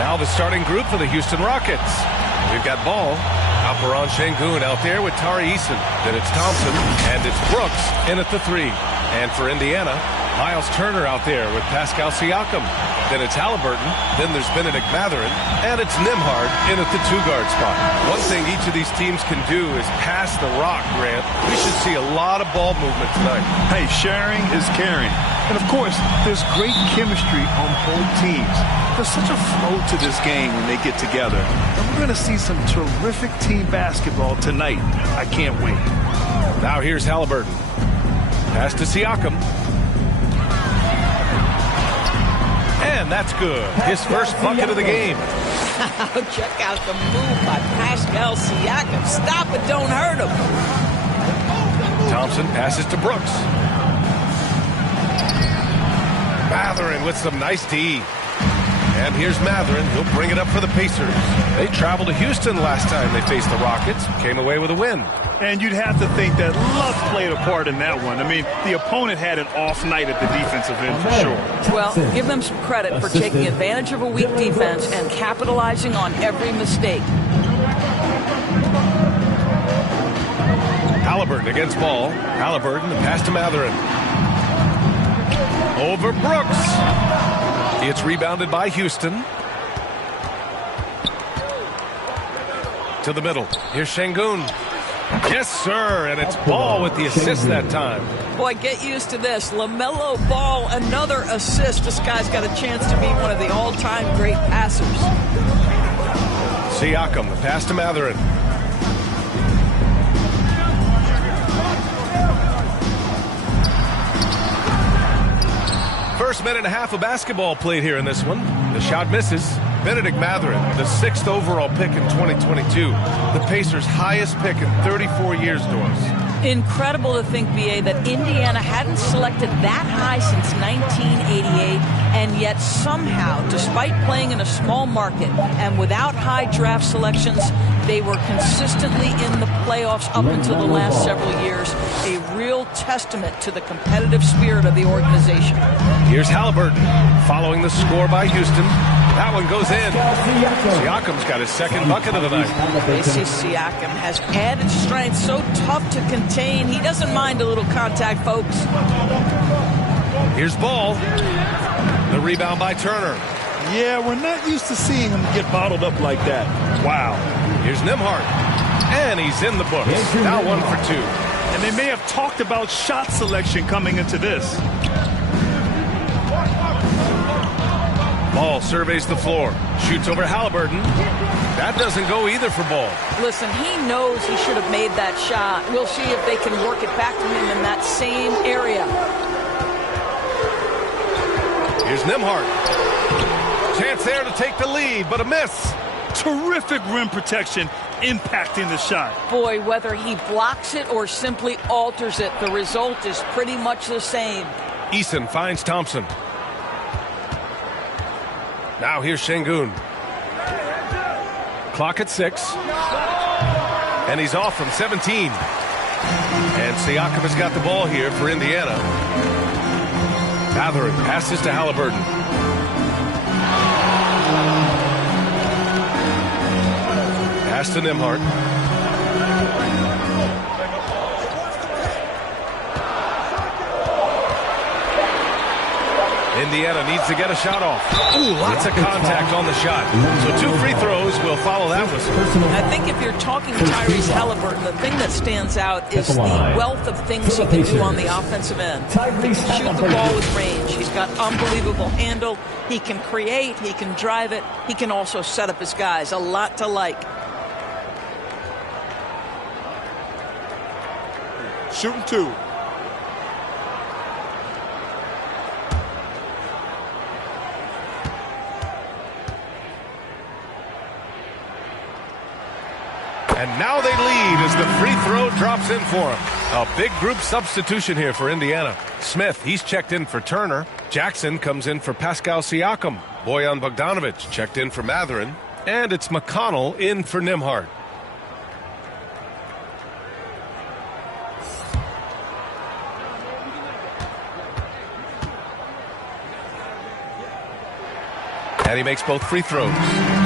Now the starting group for the Houston Rockets. We've got Ball. Alperon Şengün out there with Tari Eason. Then it's Thompson, and it's Brooks in at the 3. And for Indiana, Miles Turner out there with Pascal Siakam. Then it's Halliburton. Then there's Benedict Mathurin. And it's Nembhard in at the 2-guard spot. One thing each of these teams can do is pass the rock, Grant. We should see a lot of ball movement tonight. Hey, sharing is caring. And, of course, there's great chemistry on both teams. There's such a flow to this game when they get together. And we're going to see some terrific team basketball tonight. I can't wait. Now here's Halliburton. Pass to Siakam. And that's good. His first bucket of the game. Check out the move by Pascal Siakam. Stop it, don't hurt him. Thompson passes to Brooks. Mathurin with some nice D. And here's Mathurin. He'll bring it up for the Pacers. They traveled to Houston last time they faced the Rockets. Came away with a win. And you'd have to think that luck played a part in that one. I mean, the opponent had an off night at the defensive end for sure. Well, give them some credit for taking advantage of a weak defense and capitalizing on every mistake. Halliburton against Ball. Halliburton, the pass to Mathurin. Over Brooks. It's rebounded by Houston. To the middle. Here's Şengün. Yes, sir, and it's Ball with the assist that time. Boy, get used to this. LaMelo Ball, another assist. This guy's got a chance to be one of the all-time great passers. Siakam, the pass to Mathurin. First minute and a half of basketball played here in this one. The shot misses. Benedict Mathurin, the 6th overall pick in 2022. The Pacers' highest pick in 34 years, Doris. Incredible to think, B.A., that Indiana hadn't selected that high since 1988, and yet somehow, despite playing in a small market and without high draft selections, they were consistently in the playoffs up until the last several years. A real testament to the competitive spirit of the organization. Here's Halliburton following the score by Houston. That one goes in. Siakam's got his second bucket of the night. J.C. Siakam has added strength, so tough to contain. He doesn't mind a little contact, folks. Here's Ball. The rebound by Turner. Yeah, we're not used to seeing him get bottled up like that. Wow. Here's Nembhard. And he's in the books. Now 1 for 2. And they may have talked about shot selection coming into this. Ball surveys the floor. Shoots over Halliburton. That doesn't go either for Ball. Listen, he knows he should have made that shot. We'll see if they can work it back to him in that same area. Here's Nembhard. Chance there to take the lead, but a miss. Terrific rim protection impacting the shot. Boy, whether he blocks it or simply alters it, the result is pretty much the same. Eason finds Thompson. Now here's Şengün. Clock at 6. And he's off from 17. And Siakam has got the ball here for Indiana. Mathurin passes to Halliburton. Pass to Nembhard. Indiana needs to get a shot off. Ooh, lots of contact on the shot. So 2 free throws will follow that whistle. I think if you're talking Tyrese Halliburton, the thing that stands out is the wealth of things he can do on the offensive end. He can shoot the ball with range. He's got unbelievable handle. He can create. He can drive it. He can also set up his guys. A lot to like. Shooting 2. And now they lead as the free throw drops in for him. A big group substitution here for Indiana. Smith, he's checked in for Turner. Jackson comes in for Pascal Siakam. Bojan Bogdanovic checked in for Mathurin. And it's McConnell in for Nembhard. And he makes both free throws.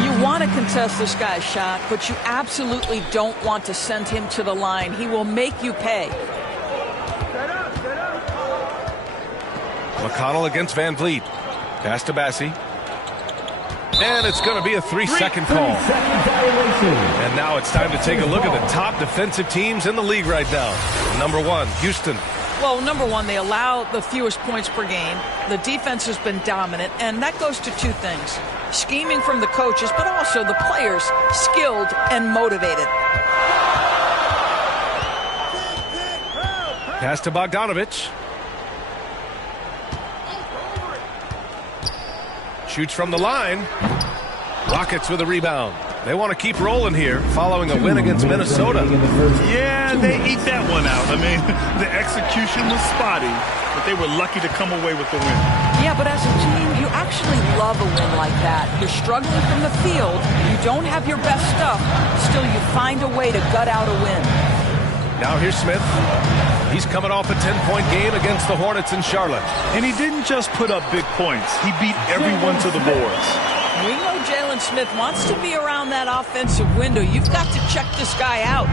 You want to contest this guy's shot, but you absolutely don't want to send him to the line. He will make you pay. McConnell against Van Vliet. Pass to Bassie. And it's going to be a 3-second call. And now it's time to take a look at the top defensive teams in the league right now. Number 1, Houston. Well, number 1, they allow the fewest points per game. The defense has been dominant, and that goes to 2 things. Scheming from the coaches, but also the players, skilled and motivated. Pass to Bogdanovich. Shoots from the line. Rockets with a rebound. They want to keep rolling here following a win against Minnesota. Yeah, they eat that one out. I mean, the execution was spotty, but they were lucky to come away with the win. Yeah, but as a team, you actually love a win like that. You're struggling from the field. You don't have your best stuff. Still, you find a way to gut out a win. Now here's Smith. He's coming off a 10-point game against the Hornets in Charlotte. And he didn't just put up big points. He beat everyone to the boards. We know Jalen Smith wants to be around that offensive window. You've got to check this guy out.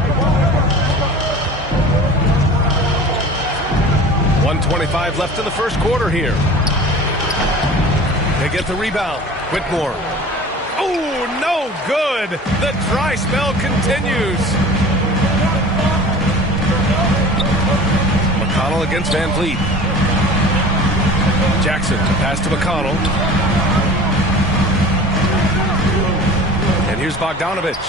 1:25 left in the first quarter here. They get the rebound. Whitmore. Oh, no good. The dry spell continues. McConnell against Van Vliet. Jackson, pass to McConnell. And here's Bogdanovich.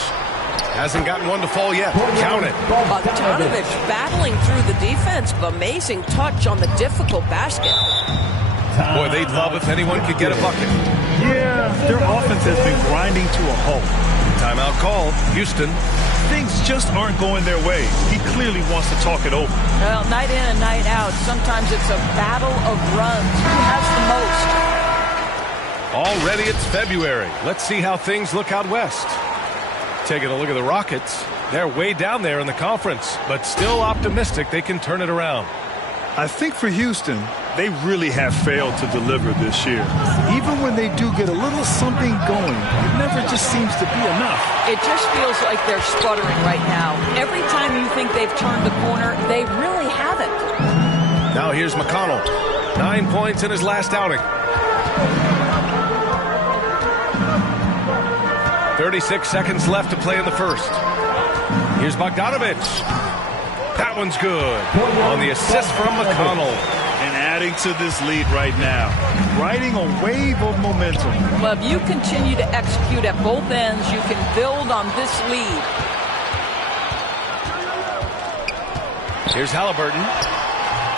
Hasn't gotten one to fall yet. Count it. Bogdanovich battling through the defense. Amazing touch on the difficult basket. Boy, they'd love if anyone could get a bucket. Yeah, their offense has been grinding to a halt. Timeout called. Houston. Things just aren't going their way. He clearly wants to talk it over. Well, night in and night out, sometimes it's a battle of runs. Who has the most? Already it's February. Let's see how things look out west. Taking a look at the Rockets. They're way down there in the conference, but still optimistic they can turn it around. I think for Houston, they really have failed to deliver this year. Even when they do get a little something going, it never just seems to be enough. It just feels like they're sputtering right now. Every time you think they've turned the corner, they really haven't. Now here's McConnell. 9 points in his last outing. 36 seconds left to play in the first. Here's Bogdanovich. That one's good. On the assist from McConnell. And adding to this lead right now. Riding a wave of momentum. Well, if you continue to execute at both ends, you can build on this lead. Here's Halliburton.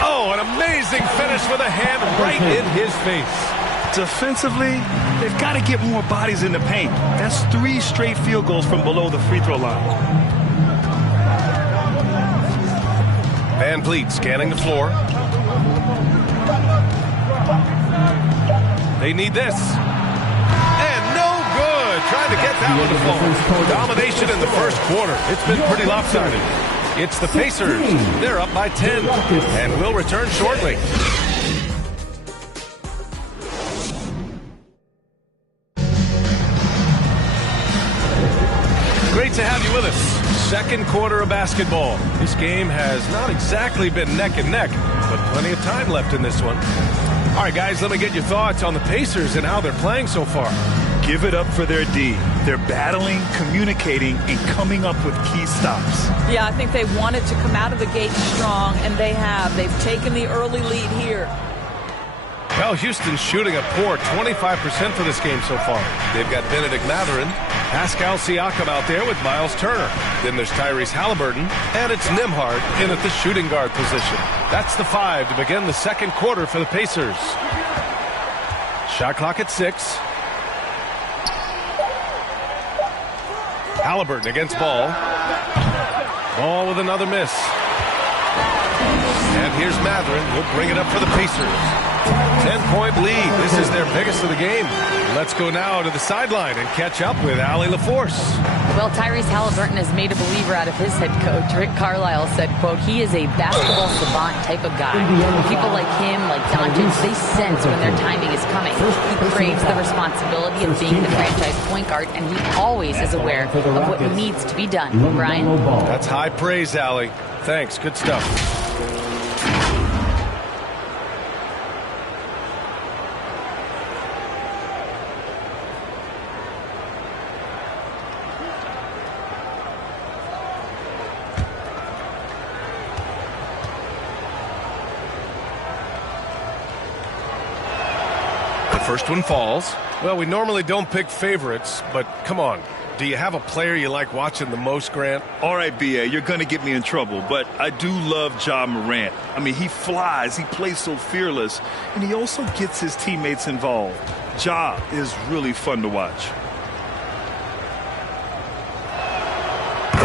Oh, an amazing finish with a hand right in his face. Defensively, they've got to get more bodies in the paint. That's 3 straight field goals from below the free throw line. Van Vliet scanning the floor. They need this. And no good. Trying to get that one to fall. Domination in the first quarter. It's been pretty lopsided. It's the Pacers. They're up by 10. And will return shortly. Great to have you with us. Second quarter of basketball. This game has not exactly been neck and neck, but plenty of time left in this one. All right, guys, let me get your thoughts on the Pacers and how they're playing so far. Give it up for their D. They're battling, communicating, and coming up with key stops. Yeah, I think they wanted to come out of the gate strong, and they have. They've taken the early lead here. Well, Houston's shooting a poor 25% for this game so far. They've got Benedict Mathurin, Pascal Siakam out there with Miles Turner. Then there's Tyrese Halliburton, and it's Nembhard in at the shooting guard position. That's the 5 to begin the second quarter for the Pacers. Shot clock at 6. Halliburton against Ball. Ball with another miss. And here's Mathurin. He'll bring it up for the Pacers. 10-point lead. This is their biggest of the game. Let's go now to the sideline and catch up with Allie LaForce. Well, Tyrese Halliburton has made a believer out of his head coach. Rick Carlisle said, quote, he is a basketball savant type of guy. People like him, like Doncic, they sense when their timing is coming. He craves the responsibility of being the franchise point guard, and he always is aware of what needs to be done. Brian? That's high praise, Allie. Thanks. Good stuff. First one falls. Well, we normally don't pick favorites, but come on. Do you have a player you like watching the most, Grant? All right, B.A., you're going to get me in trouble, but I do love Ja Morant. I mean, he flies, he plays so fearless, and he also gets his teammates involved. Ja is really fun to watch.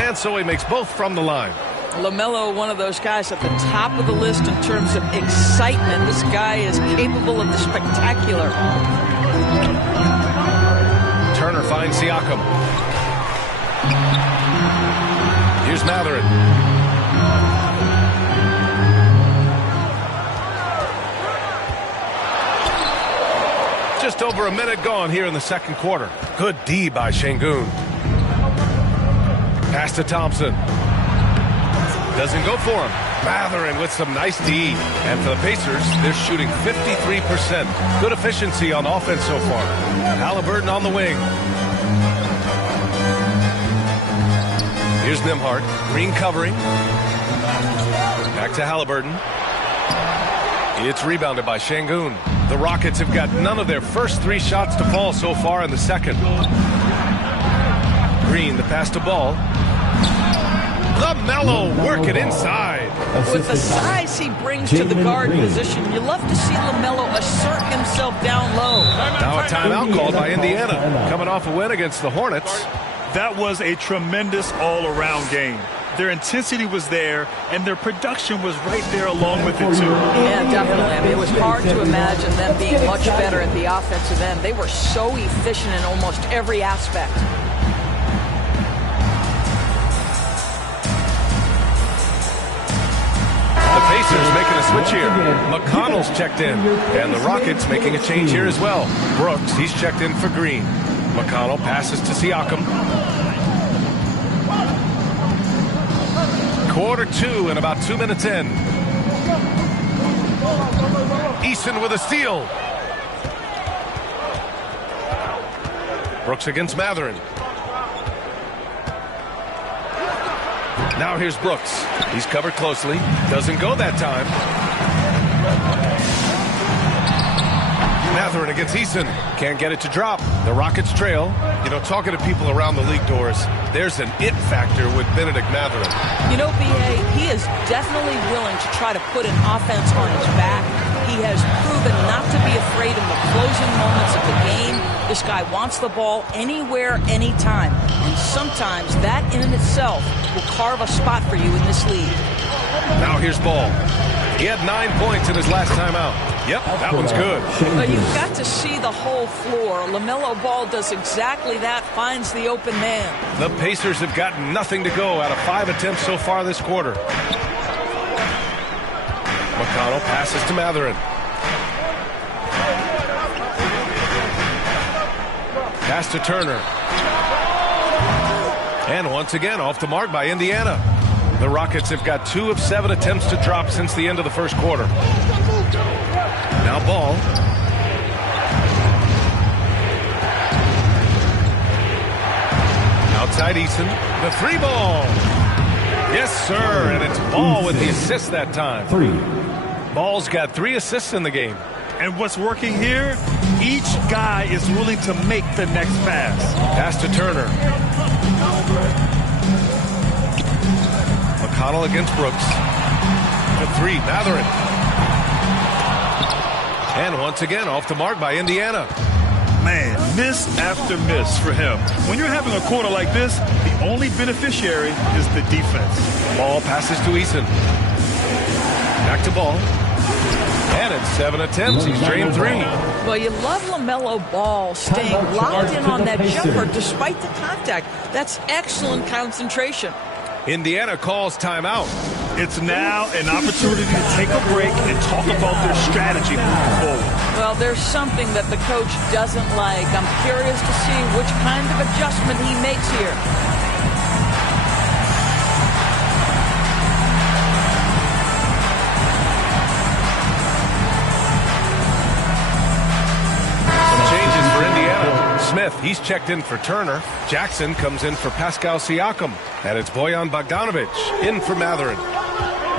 And so he makes both from the line. LaMelo, one of those guys at the top of the list in terms of excitement. This guy is capable of the spectacular. Turner finds Siakam. Here's Matherin. Just over a minute gone here in the second quarter. Good D by Şengün. Pass to Thompson. Doesn't go for him. Matherin with some nice D. And for the Pacers, they're shooting 53%. Good efficiency on offense so far. Halliburton on the wing. Here's Nembhard. Green covering. Back to Halliburton. It's rebounded by Şengün. The Rockets have got none of their first three shots to fall so far in the second. Green, the pass to Ball. LaMelo working inside. With the size he brings to the guard position, you love to see LaMelo assert himself down low. Now a timeout called by Indiana. Coming off a win against the Hornets. That was a tremendous all-around game. Their intensity was there, and their production was right there along with it, too. Yeah, definitely. I mean, it was hard to imagine them being much better at the offensive end. They were so efficient in almost every aspect. The Pacers making a switch here. McConnell's checked in. And the Rockets making a change here as well. Brooks, he's checked in for Green. McConnell passes to Siakam. Quarter two and about 2 minutes in. Eason with a steal. Brooks against Matherin. Now here's Brooks. He's covered closely. Doesn't go that time. Matherin against Eason. Can't get it to drop. The Rockets trail. You know, talking to people around the league, Doris, there's an it factor with Benedict Matherin. You know, B.A., he is definitely willing to try to put an offense on his back. He has proven not to be afraid in the closing moments of the game. This guy wants the ball anywhere, anytime. And sometimes that in and itself will carve a spot for you in this league. Now here's Ball. He had 9 points in his last time out. Yep, that one's good. But you've got to see the whole floor. LaMelo Ball does exactly that, finds the open man. The Pacers have got nothing to go out of 5 attempts so far this quarter. McConnell passes to Matherin. Pass to Turner. And once again, off the mark by Indiana. The Rockets have got 2 of 7 attempts to drop since the end of the first quarter. Now Ball. Outside Eason. The 3-ball. Yes, sir. And it's Ball with the assist that time. Ball's got 3 assists in the game. And what's working here, each guy is willing to make the next pass. Pass to Turner. McConnell against Brooks. The 3, Matherin. And once again, off the mark by Indiana. Man, miss after miss for him. When you're having a quarter like this, the only beneficiary is the defense. Ball passes to Eason. Back to Ball. And in 7 attempts, he's drained 3. Well, you love LaMelo Ball staying locked in on that jumper despite the contact. That's excellent concentration. Indiana calls timeout. It's now an opportunity to take a break and talk about their strategy moving forward. Well, there's something that the coach doesn't like. I'm curious to see which kind of adjustment he makes here. Smith, he's checked in for Turner. Jackson comes in for Pascal Siakam. And it's Bojan Bogdanovic in for Matherin.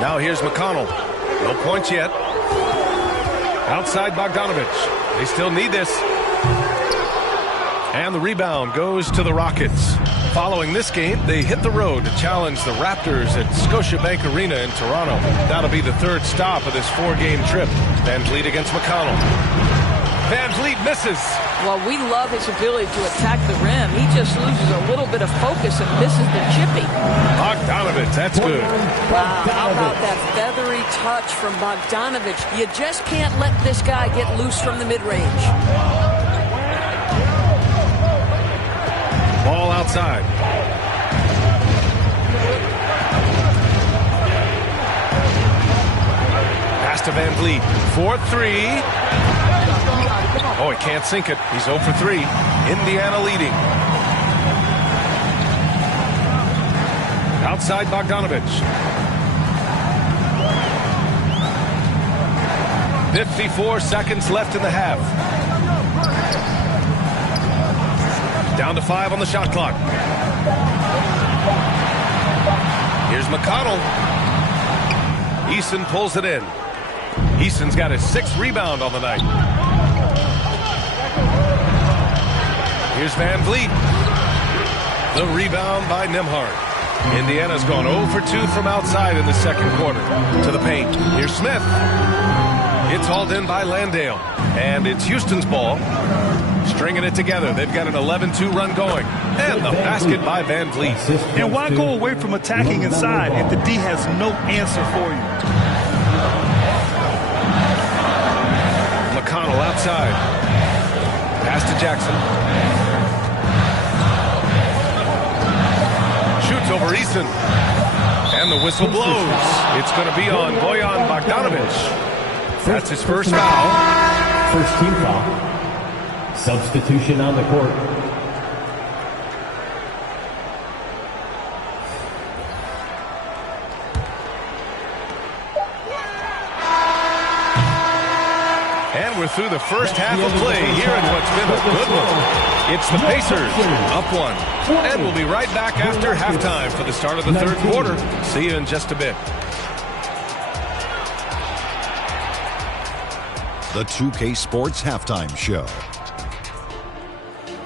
Now here's McConnell. No points yet. Outside Bogdanovic. They still need this. And the rebound goes to the Rockets. Following this game, they hit the road to challenge the Raptors at Scotiabank Arena in Toronto. That'll be the third stop of this 4-game trip. Van Vliet against McConnell. Van Vliet misses. Well, we love his ability to attack the rim. He just loses a little bit of focus and misses the chippy. Bogdanovic, that's good. Wow, how about that feathery touch from Bogdanovic? You just can't let this guy get loose from the mid-range. Ball outside. Pass to Van Vliet. 4-3. Oh, he can't sink it. He's 0 for 3. Indiana leading. Outside Bogdanovic. 54 seconds left in the half. Down to 5 on the shot clock. Here's McConnell. Eason pulls it in. Eason's got his 6th rebound on the night. Here's Van Vliet. The rebound by Nembhard. Indiana's gone 0 for 2 from outside in the second quarter. To the paint. Here's Smith. It's hauled in by Landale. And it's Houston's ball. Stringing it together. They've got an 11-2 run going. And the basket by Van Vliet. And why go away from attacking inside if the D has no answer for you? McConnell outside. Pass to Jackson. Shoots over Eason. And the whistle blows. It's going to be on Bojan Bogdanovic. That's his first foul. First team foul. Substitution on the court. And we're through the first half of play here in what's been a good one. It's the Pacers up 1. And we'll be right back after halftime for the start of the third quarter. See you in just a bit. The 2K Sports Halftime Show.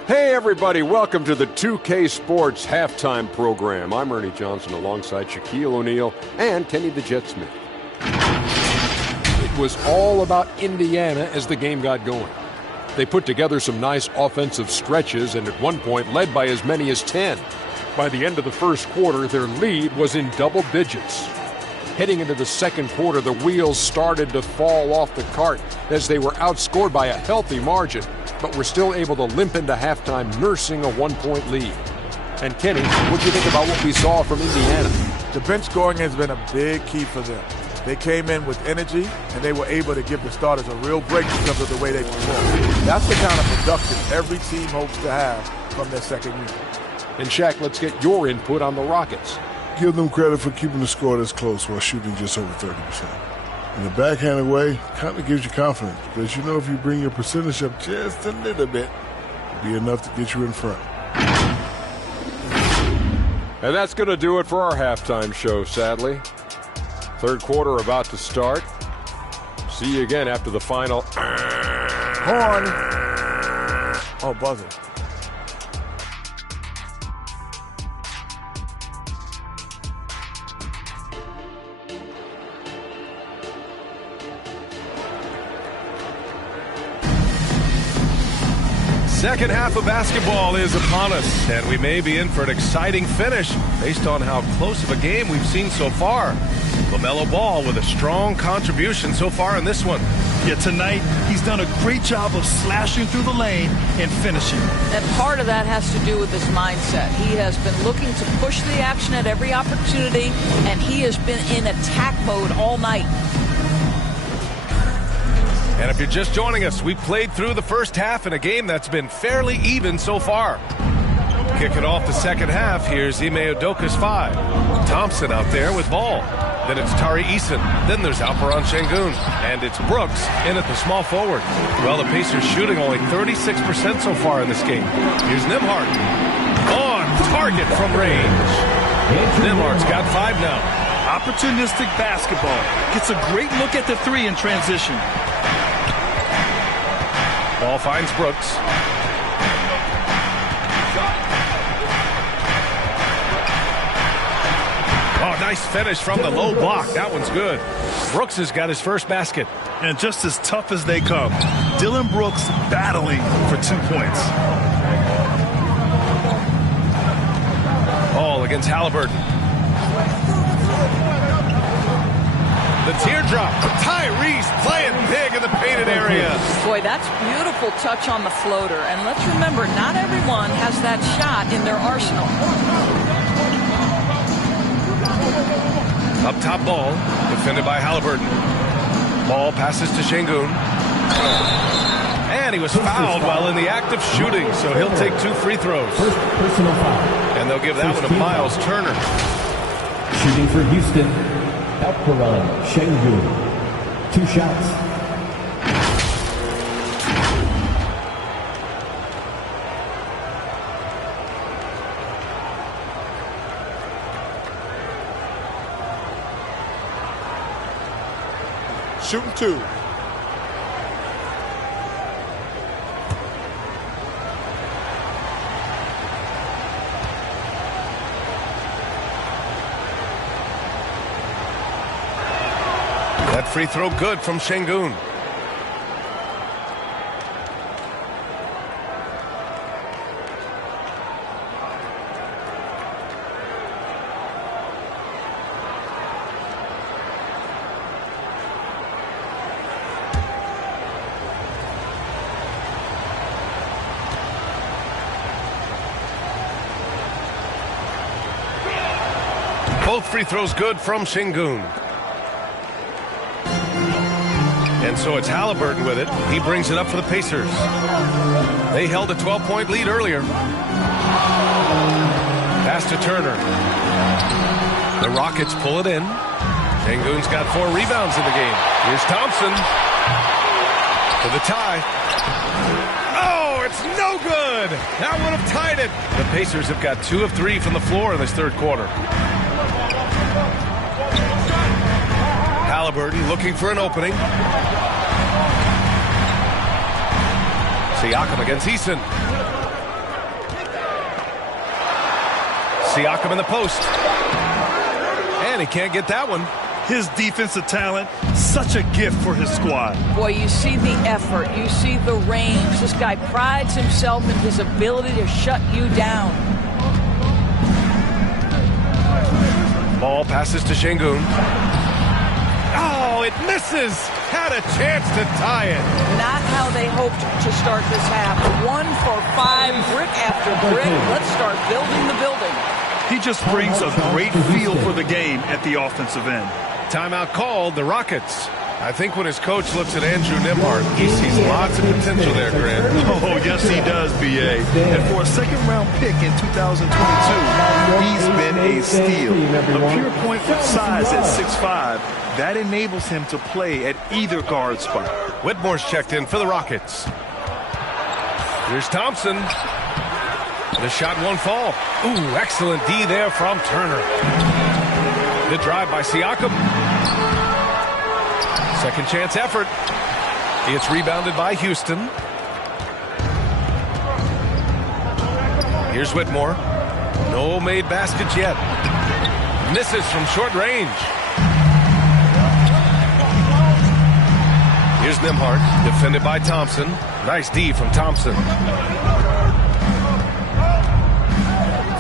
Hey everybody, welcome to the 2K Sports Halftime Program. I'm Ernie Johnson alongside Shaquille O'Neal and Kenny the Jet Smith. It was all about Indiana as the game got going. They put together some nice offensive stretches and at one point led by as many as 10. By the end of the first quarter, their lead was in double digits. Heading into the second quarter, the wheels started to fall off the cart as they were outscored by a healthy margin, but were still able to limp into halftime nursing a 1-point lead. And Kenny, what do you think about what we saw from Indiana? The bench scoring has been a big key for them. They came in with energy, and they were able to give the starters a real break in terms of the way they performed. That's the kind of production every team hopes to have from their second unit. And Shaq, let's get your input on the Rockets. Give them credit for keeping the score this close while shooting just over 30%. In a backhanded way, kind of gives you confidence because you know if you bring your percentage up just a little bit, it'll be enough to get you in front. And that's going to do it for our halftime show, sadly. Third quarter about to start. See you again after the final. Horn. Oh, buzzer. Second half of basketball is upon us, and we may be in for an exciting finish based on how close of a game we've seen so far. LaMelo Ball with a strong contribution so far in this one. Yeah, tonight he's done a great job of slashing through the lane and finishing. And part of that has to do with his mindset. He has been looking to push the action at every opportunity, and he has been in attack mode all night. And if you're just joining us, we played through the first half in a game that's been fairly even so far. Kicking off the second half, here's Ime Udoka's 5. Thompson out there with Ball. Then it's Tari Eason. Then there's Alperon Şengün. And it's Brooks in at the small forward. Well, the Pacers shooting only 36% so far in this game. Here's Nembhard. On target from range. Nembhard's got 5 now. Opportunistic basketball. Gets a great look at the 3 in transition. Ball finds Brooks. Oh, nice finish from the low block. That one's good. Brooks has got his first basket. And just as tough as they come, Dillon Brooks battling for 2 points. Ball against Halliburton. The teardrop. Tyrese playing big in the painted area. Boy, that's beautiful touch on the floater. And let's remember, not everyone has that shot in their arsenal. Up top Ball, defended by Halliburton. Ball passes to Şengün. And he was fouled while in the act of shooting, so he'll take 2 free throws. First personal foul. And they'll give that one to Miles Turner. Shooting for Houston, Alperon Şengün. 2 shots. Shooting 2. That free throw good from Şengün. Both free throws good from Şengün. And so it's Halliburton with it. He brings it up for the Pacers. They held a 12-point lead earlier. Pass to Turner. The Rockets pull it in. Şengün's got 4 rebounds in the game. Here's Thompson for the tie. Oh, it's no good. That would have tied it. The Pacers have got 2 of 3 from the floor in this third quarter. Halliburton looking for an opening. Siakam against Eason. Siakam in the post. And he can't get that one. His defensive talent, such a gift for his squad. Boy, you see the effort. You see the range. This guy prides himself in his ability to shut you down. Ball passes to Şengün. Oh, it misses. Had a chance to tie it. Not how they hoped to start this half. 1 for 5, brick after brick. Let's start building the building. He just brings a great feel for the game at the offensive end. Timeout called, the Rockets. I think when his coach looks at Andrew Nembhard, he sees lots of potential there, Grant. Oh, yes, he does, B.A. And for a second-round pick in 2022, he's been a steal. A pure point with size at 6'5", that enables him to play at either guard spot. Whitmore's checked in for the Rockets. Here's Thompson. The shot won't fall. Ooh, excellent D there from Turner. Good drive by Siakam. Second chance effort. It's rebounded by Houston. Here's Whitmore. No made baskets yet. Misses from short range. Here's Nembhard, defended by Thompson. Nice D from Thompson.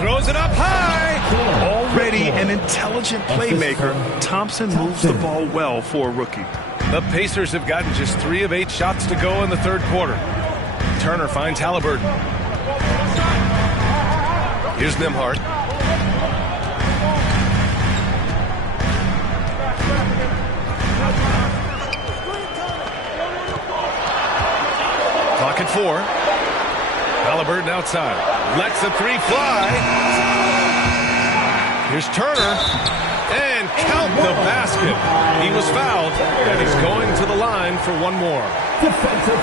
Throws it up high. Already gritty and intelligent playmaker, Thompson moves the ball well for a rookie. The Pacers have gotten just 3 of 8 shots to go in the third quarter. Turner finds Halliburton. Here's Nembhard. Clock at 4. Halliburton outside. Lets the 3 fly. Here's Turner. And count the basket. He was fouled, and he's going to the line for one more.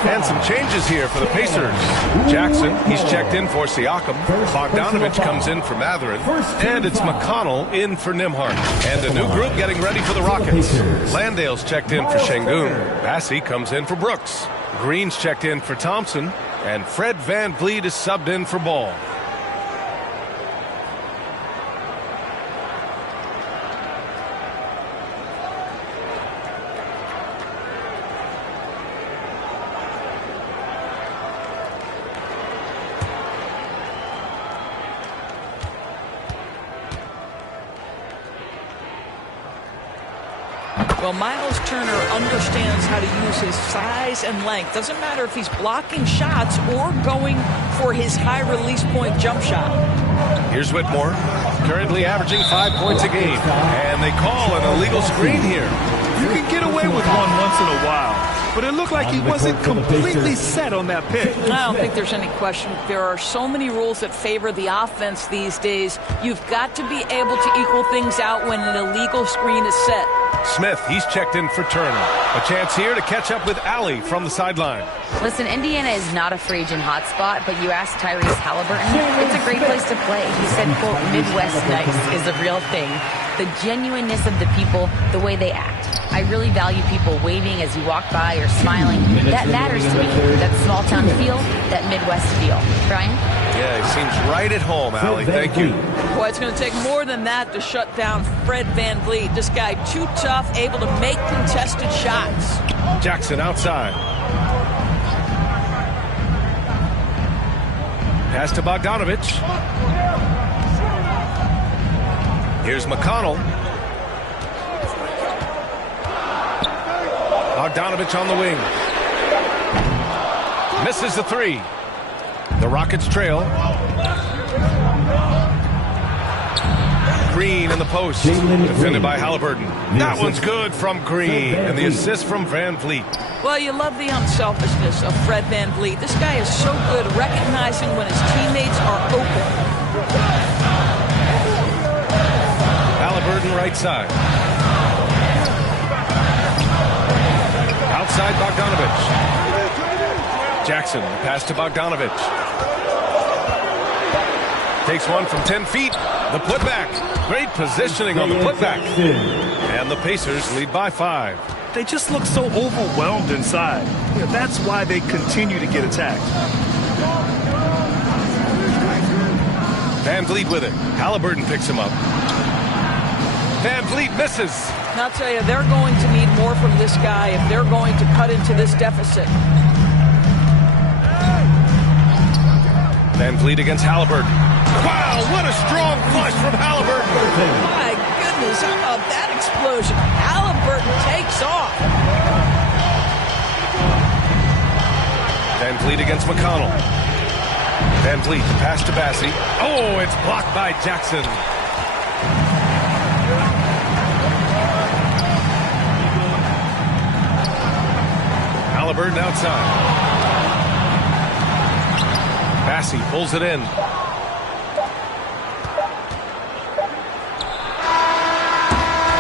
And some changes here for the Pacers. Jackson, he's checked in for Siakam. Bogdanovich comes in for Mathurin. And it's McConnell in for Nembhard. And a new group getting ready for the Rockets. Landale's checked in for Şengün. Bassey comes in for Brooks. Green's checked in for Thompson. And Fred VanVleet is subbed in for Ball. Well, Miles Turner understands how to use his size and length. Doesn't matter if he's blocking shots or going for his high release point jump shot. Here's Whitmore, currently averaging 5 points a game. And they call an illegal screen here. You can get away with one once in a while, but it looked like he wasn't completely set on that pick. I don't think there's any question. There are so many rules that favor the offense these days. You've got to be able to equal things out when an illegal screen is set. Smith, he's checked in for Turner. A chance here to catch up with Alley from the sideline. Listen, Indiana is not a free agent hotspot, but you ask Tyrese Halliburton, it's a great place to play. He said, quote, Midwest nice is a real thing. The genuineness of the people, the way they act. I really value people waving as you walk by or smiling. That matters to me. That small town feel, that Midwest feel. Brian? Yeah, he seems right at home, Allie. Thank you. Boy, it's going to take more than that to shut down Fred VanVleet. This guy too tough, able to make contested shots. Jackson outside. Pass to Bogdanovich. Here's McConnell. Bogdanovich on the wing. Misses the 3. The Rockets trail. Green in the post. Defended by Halliburton. That one's good from Green. And the assist from VanVleet. Well, you love the unselfishness of Fred VanVleet. This guy is so good recognizing when his teammates are open. Halliburton right side. Outside Bogdanovich. Jackson, pass to Bogdanovich. Takes one from 10 feet. The putback. Great positioning on the putback. And the Pacers lead by 5. They just look so overwhelmed inside. That's why they continue to get attacked. VanVleet with it. Halliburton picks him up. VanVleet misses. And I'll tell you, they're going to need more from this guy if they're going to cut into this deficit. VanVleet against Halliburton. Wow, what a strong flush from Halliburton. My goodness, how about that explosion? Halliburton takes off. VanVleet against McConnell. VanVleet, pass to Bassey. Oh, it's blocked by Jackson. Halliburton outside. Bassey pulls it in.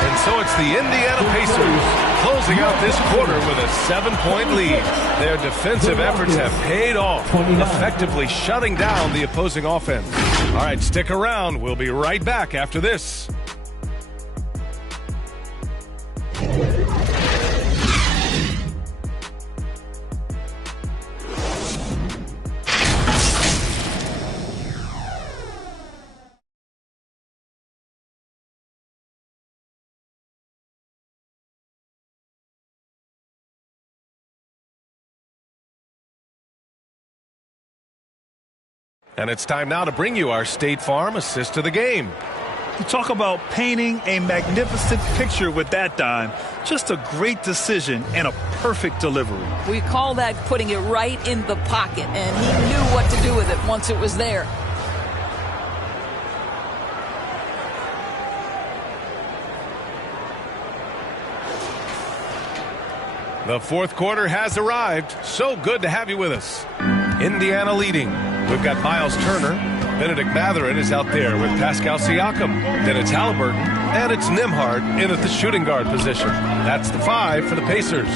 And so it's the Indiana Pacers closing out this quarter with a 7-point lead. Their defensive efforts have paid off, effectively shutting down the opposing offense. All right, stick around. We'll be right back after this. And it's time now to bring you our State Farm assist of the game. You talk about painting a magnificent picture with that dime. Just a great decision and a perfect delivery. We call that putting it right in the pocket, and he knew what to do with it once it was there. The fourth quarter has arrived. So good to have you with us. Indiana leading. We've got Miles Turner. Benedict Mathurin is out there with Pascal Siakam. Then it's Halliburton. And it's Nembhard in at the shooting guard position. That's the 5 for the Pacers.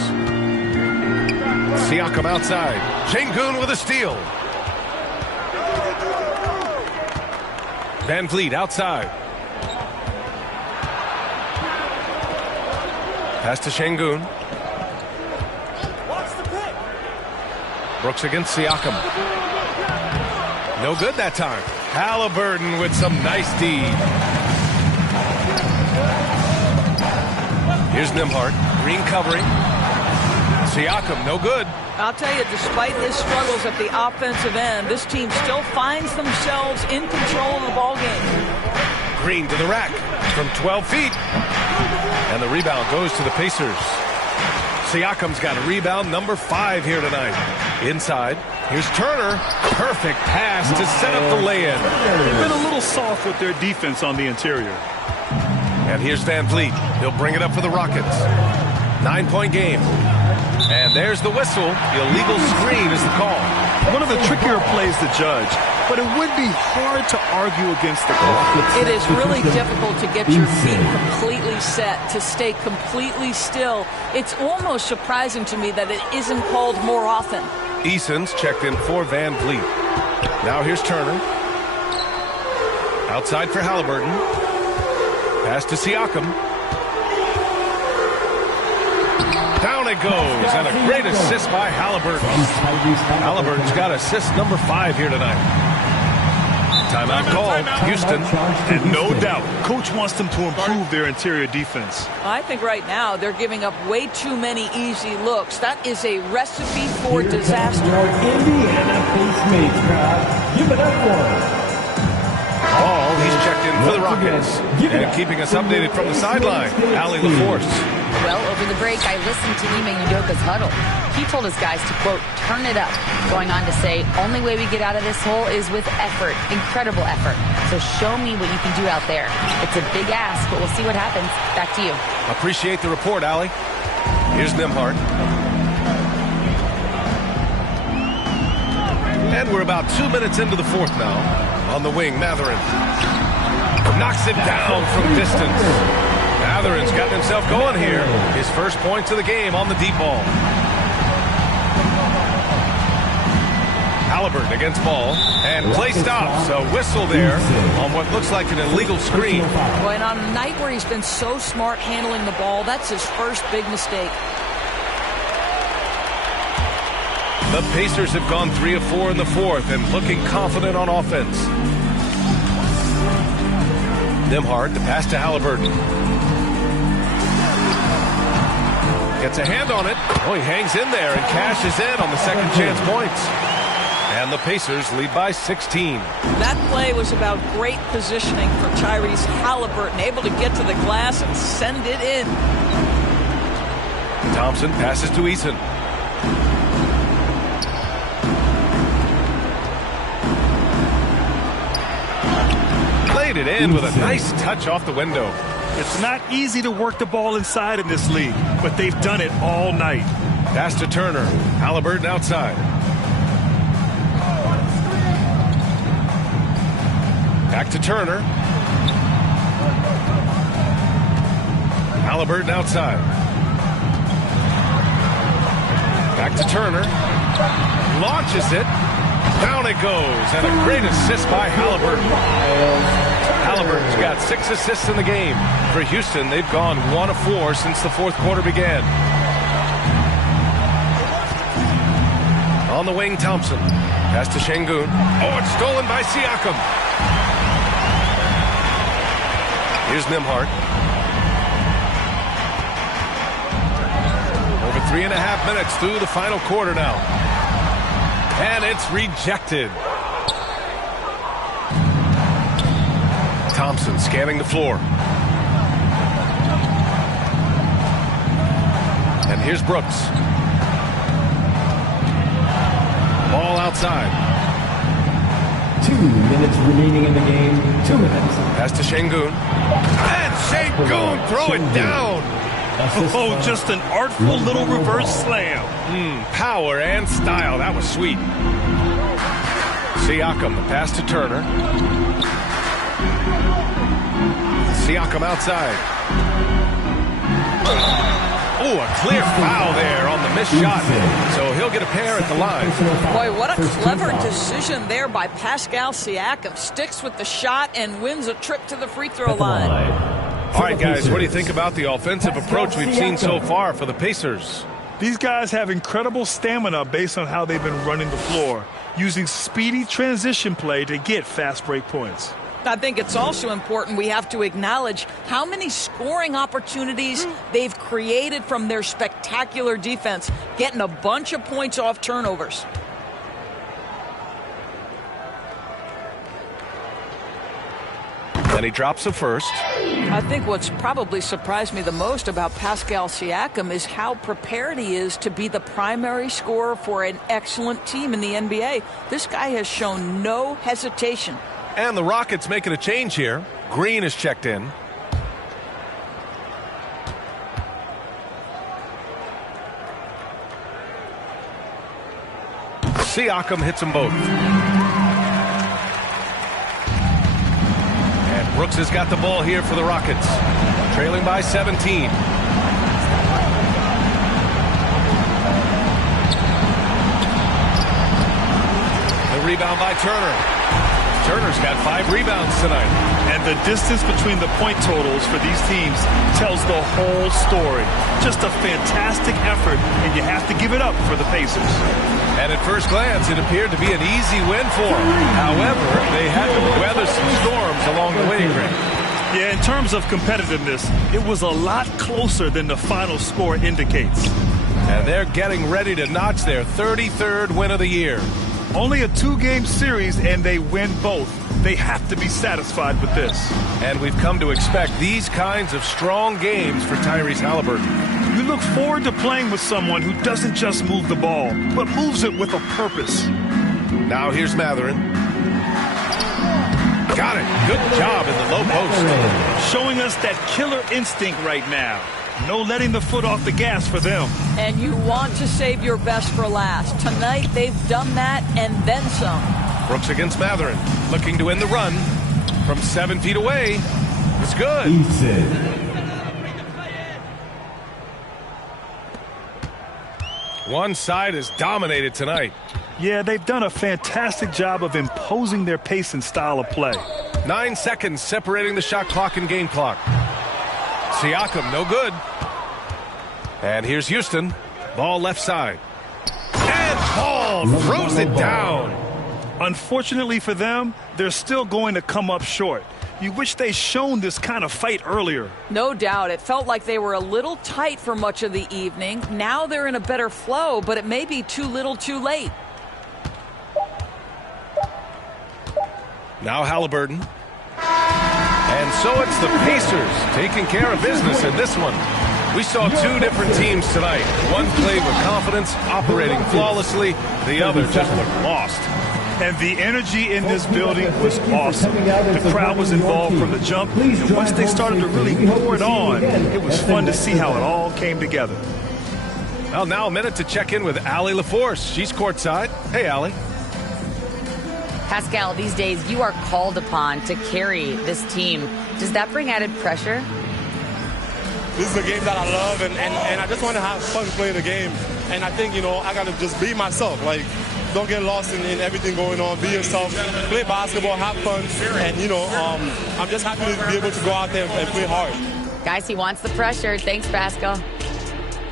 Siakam outside. Şengün with a steal. Van Vliet outside. Pass to Şengün. Brooks against Siakam. No good that time. Halliburton with some nice D. Here's Nembhard. Green covering. Siakam, no good. I'll tell you, despite his struggles at the offensive end, this team still finds themselves in control of the ball game. Green to the rack from 12 feet. And the rebound goes to the Pacers. Siakam's got a rebound, number 5 here tonight. Inside, here's Turner. Perfect pass to set up the lay-in. They've been a little soft with their defense on the interior. And here's Van Vliet. He'll bring it up for the Rockets. 9-point game. And there's the whistle. Illegal screen is the call. One of the trickier plays to judge, but it would be hard to argue against the call. It is really difficult to get your feet completely set, to stay completely still. It's almost surprising to me that it isn't called more often. Eason's checked in for Van Vliet. Now here's Turner. Outside for Halliburton. Pass to Siakam. Down it goes, and a great assist by Halliburton. Halliburton's got assist number 5 here tonight. Timeout called, Houston. And no doubt, coach wants them to improve their interior defense. I think right now they're giving up way too many easy looks. That is a recipe for disaster. Indiana Pacemates crowd. Give it up for him. Ball, he's checked in for the Rockets. And keeping us updated from the sideline, Allie LaForce. Well, over the break, I listened to Ime Udoka's huddle. He told his guys to, quote, turn it up, going on to say, only way we get out of this hole is with effort, incredible effort. So show me what you can do out there. It's a big ask, but we'll see what happens. Back to you. Appreciate the report, Allie. Here's Nembhard. And we're about 2 minutes into the fourth now. On the wing, Mathurin. Knocks it down from distance. Mathurin's gotten himself going here. His first points of the game on the deep ball. Halliburton against ball. And play stops. A whistle there on what looks like an illegal screen. Well, and on a night where he's been so smart handling the ball, that's his first big mistake. The Pacers have gone 3 of 4 in the fourth and looking confident on offense. Nembhard, the pass to Halliburton. Gets a hand on it. Oh, he hangs in there and cashes in on the second chance points. And the Pacers lead by 16. That play was about great positioning for Tyrese Halliburton, able to get to the glass and send it in. Thompson passes to Eason. Played it in with a nice touch off the window. It's not easy to work the ball inside in this league, but they've done it all night. Pass to Turner. Halliburton outside. Back to Turner. Halliburton outside. Back to Turner. Launches it. Down it goes. And a great assist by Halliburton. Halliburton's got 6 assists in the game. For Houston, they've gone 1 of 4 since the fourth quarter began. On the wing, Thompson. Pass to Şengün. Oh, it's stolen by Siakam. Here's Nembhard. Over 3.5 minutes through the final quarter now. And it's rejected. Thompson scanning the floor. And here's Brooks. Ball outside. 2 minutes remaining in the game. 2 minutes. Pass to Şengün. And Şengün throw it down. Oh, just an artful little reverse slam. Power and style. That was sweet. Siakam, the pass to Turner. Siakam outside. Oh, a clear foul there on the missed shot. So he'll get a pair at the line. Boy, what a clever decision there by Pascal Siakam. Sticks with the shot and wins a trip to the free throw line. All right, guys, what do you think about the offensive approach we've seen so far for the Pacers? These guys have incredible stamina based on how they've been running the floor, using speedy transition play to get fast break points. I think it's also important we have to acknowledge how many scoring opportunities they've created from their spectacular defense, getting a bunch of points off turnovers. Then he drops a first. I think what's probably surprised me the most about Pascal Siakam is how prepared he is to be the primary scorer for an excellent team in the NBA. This guy has shown no hesitation. And the Rockets making a change here. Green is checked in. Siakam hits them both. And Brooks has got the ball here for the Rockets. Trailing by 17. The rebound by Turner. Turner's got 5 rebounds tonight. And the distance between the point totals for these teams tells the whole story. Just a fantastic effort, and you have to give it up for the Pacers. And at first glance, it appeared to be an easy win for them. However, they had to weather some storms along the way, Greg. Yeah, in terms of competitiveness, it was a lot closer than the final score indicates. And they're getting ready to notch their 33rd win of the year. Only a 2-game series, and they win both. They have to be satisfied with this. And we've come to expect these kinds of strong games for Tyrese Halliburton. You look forward to playing with someone who doesn't just move the ball, but moves it with a purpose. Now here's Mathurin. Got it. Good job in the low post. Showing us that killer instinct right now. No letting the foot off the gas for them. And you want to save your best for last. Tonight, they've done that and then some. Brooks against Mathurin. Looking to win the run. From 7 feet away. It's good. One side is dominated tonight. Yeah, they've done a fantastic job of imposing their pace and style of play. 9 seconds separating the shot clock and game clock. Siakam, no good. And here's Houston. Ball left side. And Paul throws it down. Unfortunately for them, they're still going to come up short. You wish they'd shown this kind of fight earlier. No doubt. It felt like they were a little tight for much of the evening. Now they're in a better flow, but it may be too little too late. Now Halliburton. And so it's the Pacers taking care of business in this one. We saw 2 different teams tonight. One played with confidence, operating flawlessly. The other just looked lost. And the energy in this building was awesome. The crowd was involved from the jump, and once they started to really pour it on, it was fun to see how it all came together. Well, now a minute to check in with Allie LaForce. She's courtside. Hey, Allie. Pascal, these days you are called upon to carry this team. Does that bring added pressure? This is a game that I love, and I just want to have fun playing the game. And I think, I got to just be myself. Like, don't get lost in everything going on. Be yourself. Play basketball, have fun. And, I'm just happy to be able to go out there and play hard. Guys, he wants the pressure. Thanks, Pascal.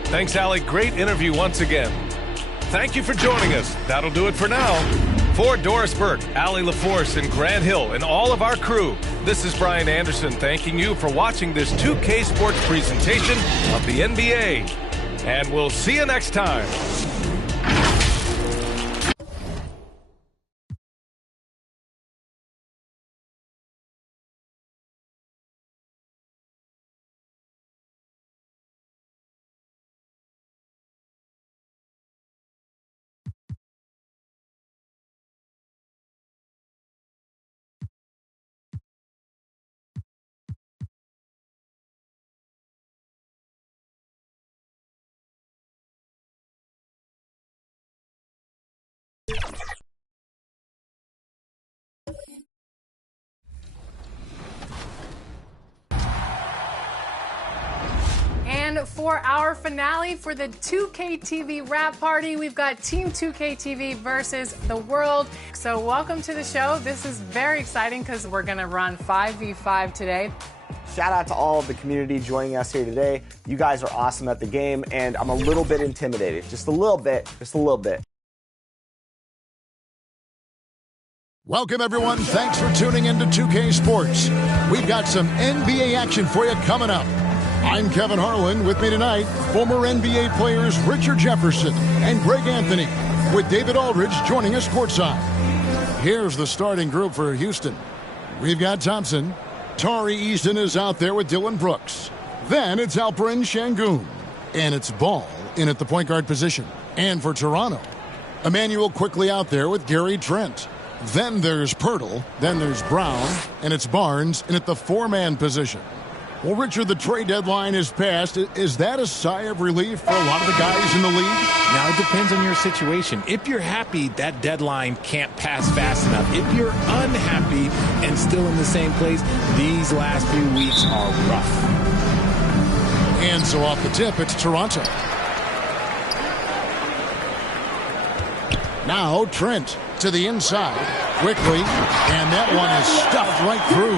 Thanks, Allie. Great interview once again. Thank you for joining us. That'll do it for now. For Doris Burke, Allie LaForce, and Grant Hill, and all of our crew, this is Brian Anderson thanking you for watching this 2K Sports presentation of the NBA. And we'll see you next time. for our finale for the 2K TV wrap party. We've got Team 2K TV versus the world. So welcome to the show. This is very exciting because we're going to run 5v5 today. Shout out to all of the community joining us here today. You guys are awesome at the game, and I'm a little bit intimidated. Just a little bit. Just a little bit. Welcome, everyone. Thanks for tuning into 2K Sports. We've got some NBA action for you coming up. I'm Kevin Harlan. With me tonight, former NBA players Richard Jefferson and Greg Anthony, with David Aldridge joining us courtside. Here's the starting group for Houston. We've got Thompson. Tari Eason is out there with Dylan Brooks. Then it's Alperen Şengün. And it's Ball in at the point guard position. And for Toronto, Emmanuel quickly out there with Gary Trent. Then there's Pirtle. Then there's Brown. And it's Barnes in at the four-man position. Well, Richard, the trade deadline is passed. Is that a sigh of relief for a lot of the guys in the league? Now, it depends on your situation. If you're happy, that deadline can't pass fast enough. If you're unhappy and still in the same place, these last few weeks are rough. And so off the tip, it's Toronto. Now Trent to the inside quickly, and that one is stuffed right through.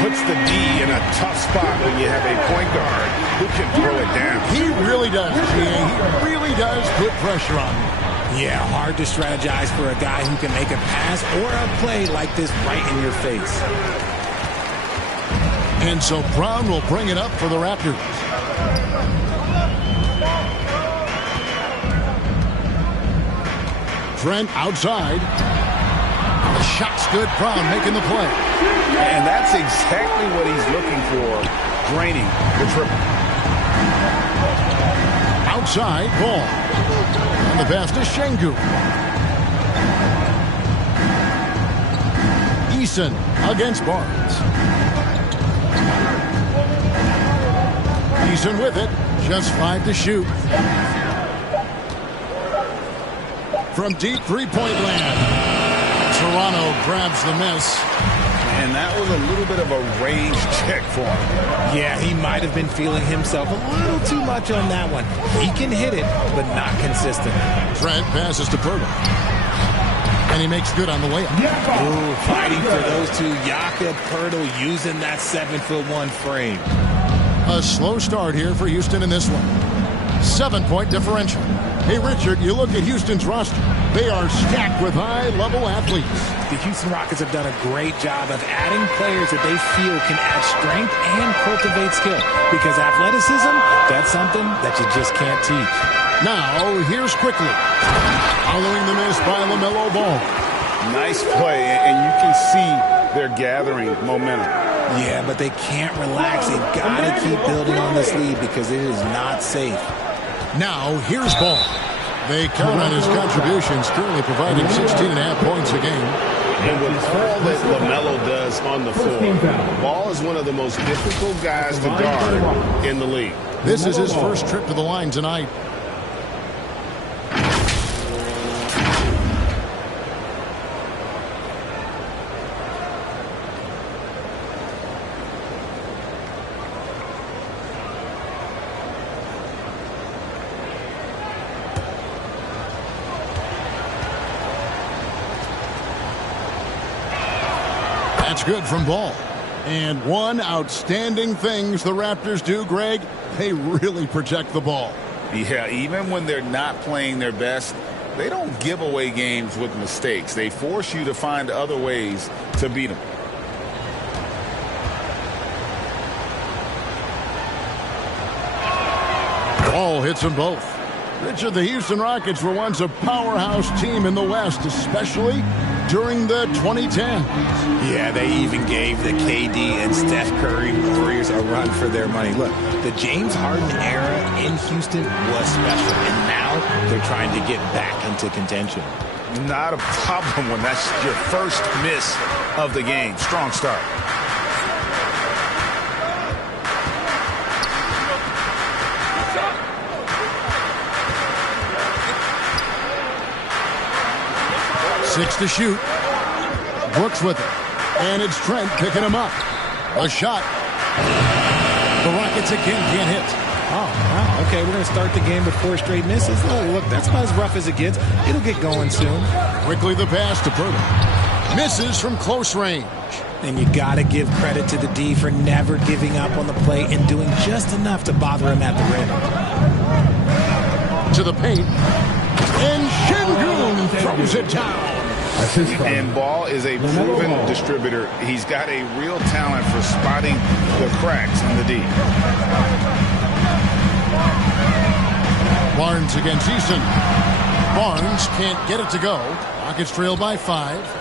Puts the D in a tough spot when you have a point guard who can throw it down. He really does, G.A. He really does put pressure on him. Yeah, hard to strategize for a guy who can make a pass or a play like this right in your face. And so Brown will bring it up for the Raptors. Trent outside. The shot's good. Brown making the play. And that's exactly what he's looking for, draining the triple. Outside, Ball. And the pass to Şengün. Eason against Barnes. Eason with it. Just 5 to shoot. From deep three-point land. Toronto grabs the miss. And that was a little bit of a range check for him. Yeah, he might have been feeling himself a little too much on that one. He can hit it, but not consistent. Trent passes to Pirtle. And he makes good on the layup. Ooh, fighting for those two. Jakob Pirtle using that 7'1" frame. A slow start here for Houston in this one. 7-point differential. Hey, Richard, you look at Houston's roster. They are stacked with high-level athletes. The Houston Rockets have done a great job of adding players that they feel can add strength and cultivate skill. Because athleticism, that's something that you just can't teach. Now, here's quickly. Following the miss by LaMelo Ball. Nice play, and you can see they're gathering momentum. Yeah, but they can't relax. They've got to keep building on this lead because it is not safe. Now, here's Ball. They count on his contributions, currently providing 16.5 points a game. And with all that LaMelo does on the floor, Ball is one of the most difficult guys to guard in the league. This is his first trip to the line tonight. That's good from Ball. And one outstanding things the Raptors do, Greg, they really protect the ball. Yeah, even when they're not playing their best, they don't give away games with mistakes. They force you to find other ways to beat them. Ball hits them both. Richard, the Houston Rockets were once a powerhouse team in the West, especially during the 2010s. Yeah, they even gave the KD and Steph Curry Warriors a run for their money. Look, the James Harden era in Houston was special, and now they're trying to get back into contention. Not a problem when that's your first miss of the game. Strong start. Six to shoot. Brooks with it. And it's Trent picking him up. A shot. The Rockets again can't hit. wow, okay, we're going to start the game with 4 straight misses. Look, that's about as rough as it gets. It'll get going soon. Quickly the pass to Purtle. Misses from close range. And you got to give credit to the D for never giving up on the play and doing just enough to bother him at the rim. To the paint. And Şengün throws it down. And Ball is a proven distributor. He's got a real talent for spotting the cracks in the D. Barnes against Eason. Barnes can't get it to go. Rockets trail by 5.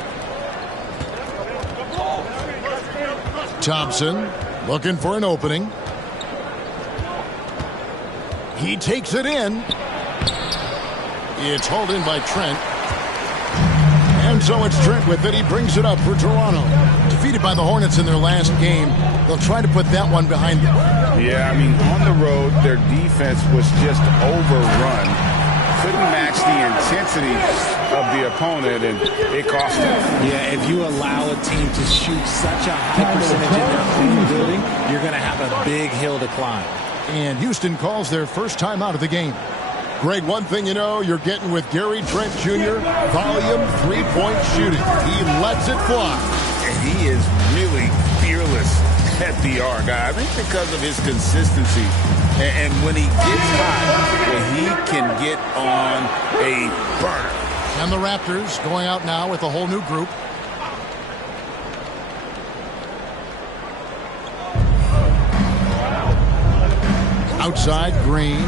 Thompson looking for an opening. He takes it in. It's hauled in by Trent. And so it's Trent with it. He brings it up for Toronto. Defeated by the Hornets in their last game. They'll try to put that one behind them. Yeah, I mean, on the road, their defense was just overrun. Couldn't match the intensity of the opponent, and it cost them. Yeah, if you allow a team to shoot such a high percentage in their own building, you're going to have a big hill to climb. And Houston calls their first time out of the game. Greg, one thing you know you're getting with Gary Trent Jr., volume 3-point shooting. He lets it fly. And he is really fearless at the arc, I think, because of his consistency. And when he gets hot, when he can get on a burner. And the Raptors going out now with a whole new group. Outside, Green.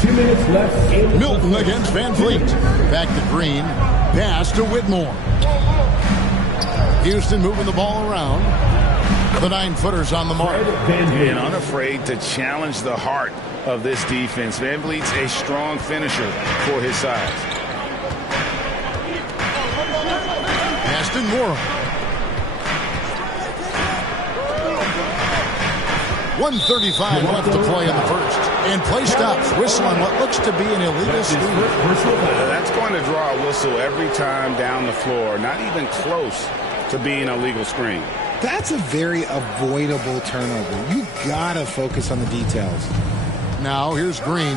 2 minutes left. Milton against Van Vliet. Back to Green. Pass to Whitmore. Houston moving the ball around. The 9-footers on the mark. And unafraid to challenge the heart of this defense. Van Vliet's a strong finisher for his size. Aston Moore. 1:35 left to play in the first. And play stops. Whistle on what looks to be an illegal screen. That's going to draw a whistle every time down the floor. Not even close to being a legal screen. That's a very avoidable turnover. You got to focus on the details. Now here's Green.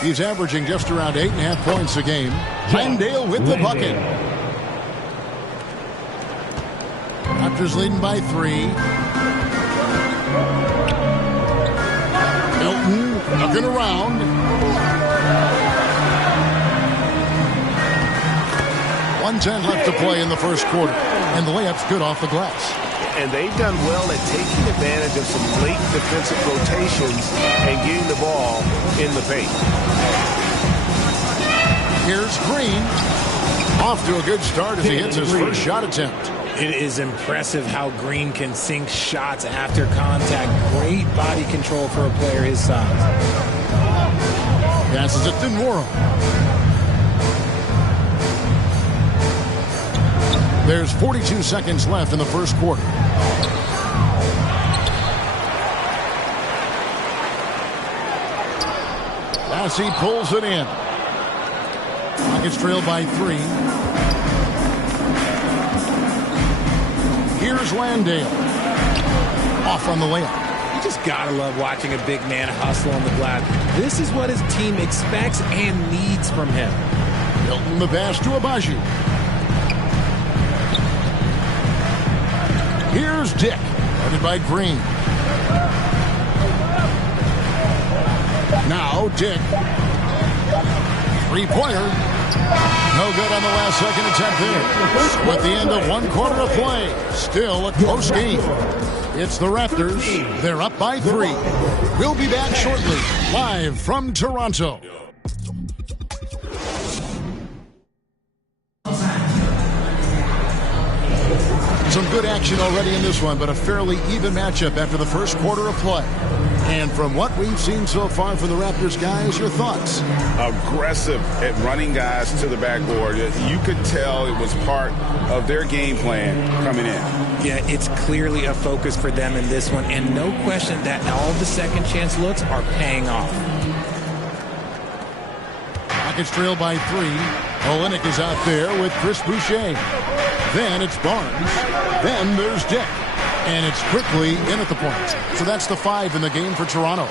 He's averaging just around 8.5 points a game. Landale with the bucket. Raptors leading by 3. Milton looking around. .110 left to play in the first quarter. And the layup's good off the glass. And they've done well at taking advantage of some late defensive rotations and getting the ball in the paint. Here's Green. Off to a good start as he hits his first shot attempt. It is impressive how Green can sink shots after contact. Great body control for a player his size. Passes it to Nwora. There's 42 seconds left in the first quarter. As he pulls it in. Rockets trailed by 3. Here's Landale. Off on the layup. You just gotta love watching a big man hustle on the glass. This is what his team expects and needs from him. Milton the pass to Abaji. Here's Dick, guarded by Green. Now Dick. 3-pointer. No good on the last second attempt there. So at the end of 1 quarter of play, still a close game. It's the Raptors. They're up by 3. We'll be back shortly, live from Toronto. Some good action already in this one, but a fairly even matchup after the first quarter of play. And from what we've seen so far from the Raptors guys, your thoughts? Aggressive at running guys to the backboard. You could tell it was part of their game plan coming in. Yeah, it's clearly a focus for them in this one, and no question that all the second chance looks are paying off. Rockets trail by 3. Olynyk is out there with Chris Boucher. Then it's Barnes. Then there's Dick. And it's quickly in at the point. So that's the 5 in the game for Toronto.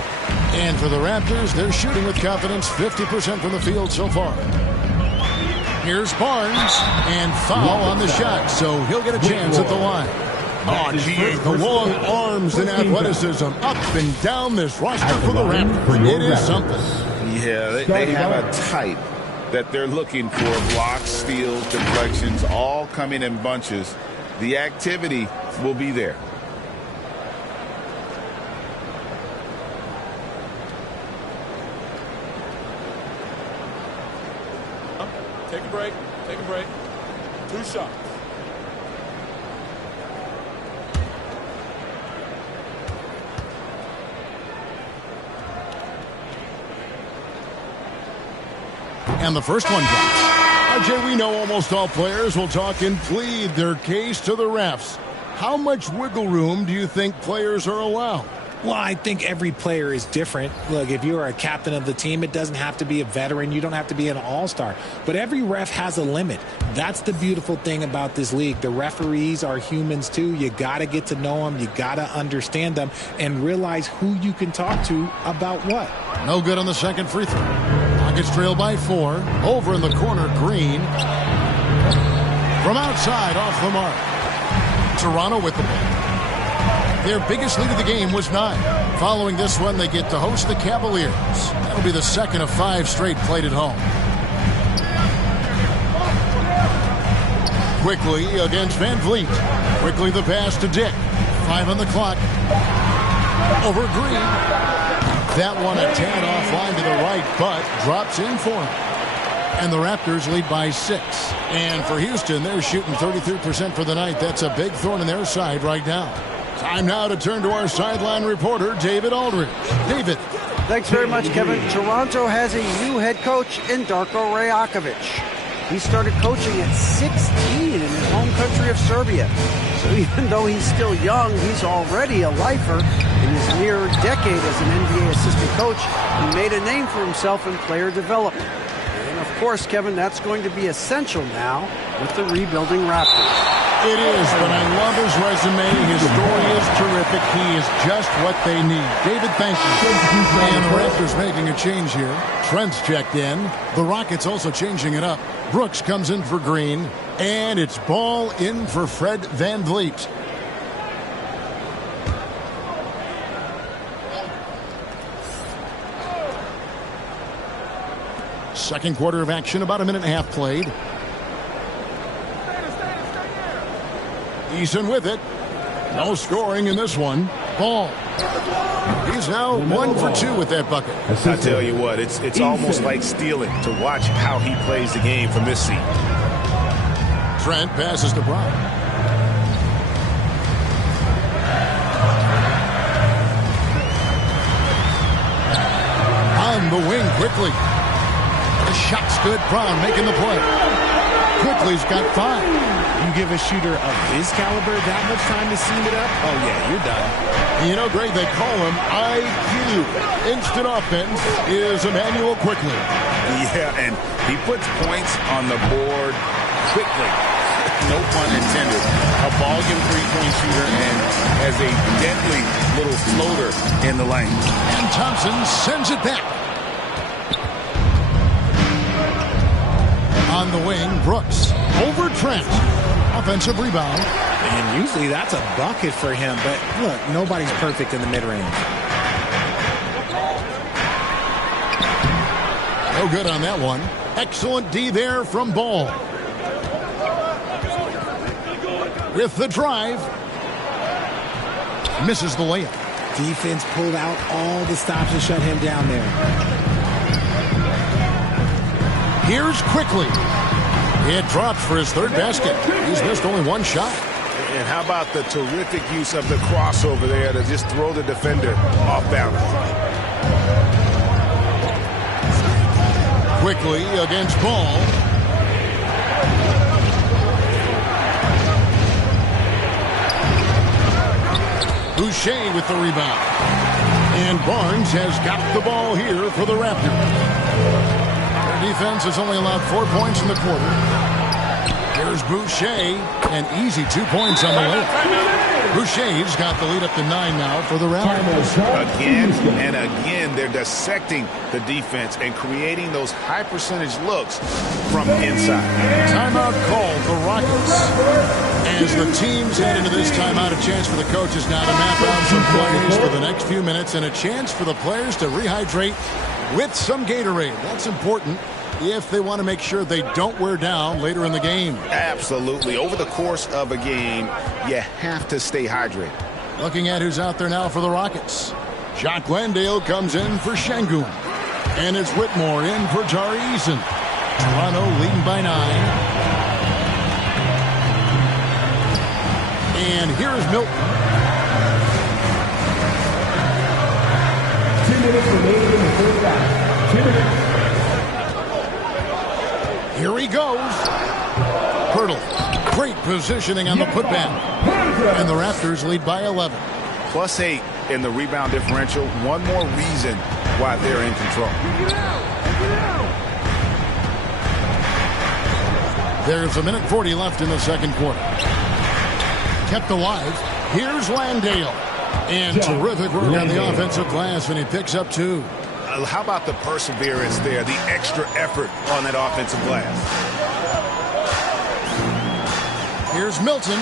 And for the Raptors, they're shooting with confidence, 50% from the field so far. Here's Barnes, and foul on the shot, so he'll get a chance at the line. Oh, gee, the long arms and athleticism up and down this roster for the Raptors. It is something. Yeah, they have a type that they're looking for. Blocks, steals, deflections, all coming in bunches. The activity will be there. Take a break. Take a break. 2 shots. And the first one drops. RJ, we know almost all players will talk and plead their case to the refs. How much wiggle room do you think players are allowed? Well, I think every player is different. Look, if you're a captain of the team, it doesn't have to be a veteran. You don't have to be an all-star. But every ref has a limit. That's the beautiful thing about this league. The referees are humans, too. You got to get to know them. You got to understand them and realize who you can talk to about what. No good on the second free throw. Rockets trail by 4. Over in the corner, Green. From outside, off the mark. Toronto with the ball. Their biggest lead of the game was 9. Following this one, they get to host the Cavaliers. That'll be the second of 5 straight played at home. Quickly against Van Vliet. Quickly the pass to Dick. 5 on the clock. Over Green. That one a tad offline to the right, but drops in for him. And the Raptors lead by 6. And for Houston, they're shooting 33% for the night. That's a big thorn in their side right now. Time now to turn to our sideline reporter, David Aldridge. David. Thanks very much, Kevin. Toronto has a new head coach in Darko Rajakovic. He started coaching at 16 in his home country of Serbia. So even though he's still young, he's already a lifer. In his near decade as an NBA assistant coach, he made a name for himself in player development. And of course, Kevin, that's going to be essential now with the rebuilding Raptors. It is, but I love his resume. His story is terrific. He is just what they need. David, thank you. And the Raptors making a change here. Trent's checked in. The Rockets also changing it up. Brooks comes in for Green. And it's ball in for Fred VanVleet. Second quarter of action, about a minute and a half played. Eason with it. No scoring in this one. Ball. He's now 1 for 2 with that bucket. I tell you what, it's almost like stealing to watch how he plays the game from this seat. Trent passes to Brown. On the wing quickly. The shot's good. Brown making the play. Quickly's got 5. You give a shooter of his caliber that much time to seam it up? Oh, yeah, you're done. You know, Greg, they call him IQ. Instant offense is Emmanuel Quickly. Yeah, and he puts points on the board quickly. No pun intended. A volume three-point shooter and has a deadly little floater in the lane. And Thompson sends it back. On the wing, Brooks. Over Trent. Offensive rebound. And usually that's a bucket for him, but look, nobody's perfect in the mid-range. No good on that one. Excellent D there from Ball. With the drive. Misses the layup. Defense pulled out all the stops to shut him down there. Here's Quickly. It drops for his third basket. He's missed only one shot. And how about the terrific use of the crossover there to just throw the defender off balance. Quickly against Ball. Boucher with the rebound. And Barnes has got the ball here for the Raptors. Defense has only allowed 4 points in the quarter. Here's Boucher, and easy 2 points on the layup. Boucher's got the lead up to 9 now for the Raptors. Again and again, they're dissecting the defense and creating those high percentage looks from inside. Timeout called the Rockets. As the teams head into this timeout, a chance for the coaches now to map out some plays for the next few minutes and a chance for the players to rehydrate with some Gatorade. That's important if they want to make sure they don't wear down later in the game. Absolutely. Over the course of a game, you have to stay hydrated. Looking at who's out there now for the Rockets. Jacques Landale comes in for Şengün. And it's Whitmore in for Tari Eason. Toronto leading by 9. And here is Milton. 2 minutes remaining in the third half. 2 minutes. Here he goes. Hurdle. Great positioning on the putback. And the Raptors lead by 11. +8 in the rebound differential. One more reason why they're in control. There's 1:40 left in the second quarter. Kept alive. Here's Landale. And terrific work on the offensive glass, and he picks up 2. How about the perseverance there, the extra effort on that offensive glass? Here's Milton.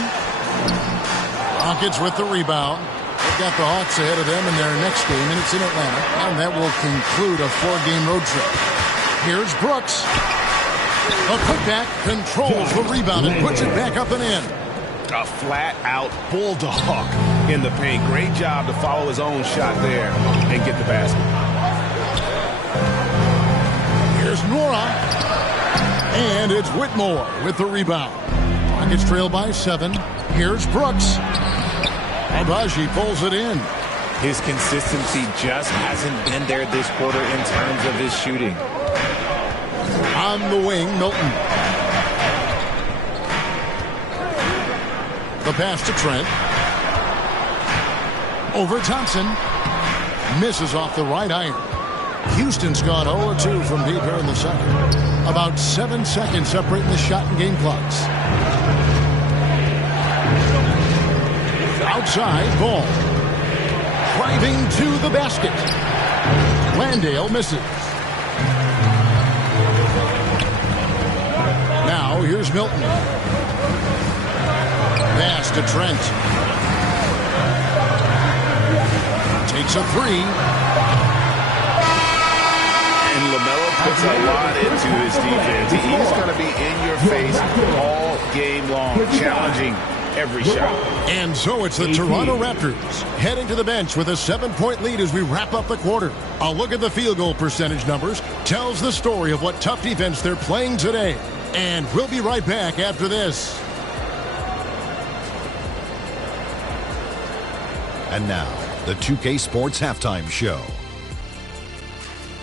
Rockets with the rebound. They've got the Hawks ahead of them in their next game, and it's in Atlanta. And that will conclude a 4-game road trip. Here's Brooks. A putback controls the rebound and puts it back up and in. A flat-out bulldog in the paint. Great job to follow his own shot there and get the basket. Here's Nora. And it's Whitmore with the rebound. Rockets trail by 7. Here's Brooks. Abaji pulls it in. His consistency just hasn't been there this quarter in terms of his shooting. On the wing, Milton. The pass to Trent. Over Thompson. Misses off the right iron. Houston's gone 0-2 from deep here in the second. About 7 seconds separating the shot and game clocks. Outside, ball. Driving to the basket. Landale misses. Now here's Milton. Pass to Trent. Takes a 3. And LaMelo puts a lot into his defense. He's going to be in your face all game long, challenging every shot. And so it's the Toronto Raptors heading to the bench with a 7-point lead as we wrap up the quarter. A look at the field goal percentage numbers tells the story of what tough defense they're playing today. And we'll be right back after this. And now, the 2K Sports Halftime Show.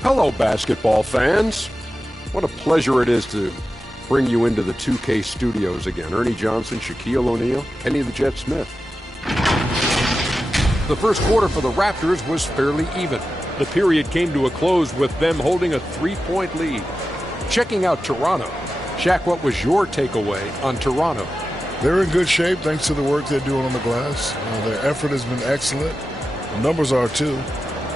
Hello, basketball fans. What a pleasure it is to bring you into the 2K studios again. Ernie Johnson, Shaquille O'Neal, Kenny the Jet Smith. The first quarter for the Raptors was fairly even. The period came to a close with them holding a 3-point lead. Checking out Toronto. Shaq, what was your takeaway on Toronto? They're in good shape thanks to the work they're doing on the glass. Their effort has been excellent. The numbers are too.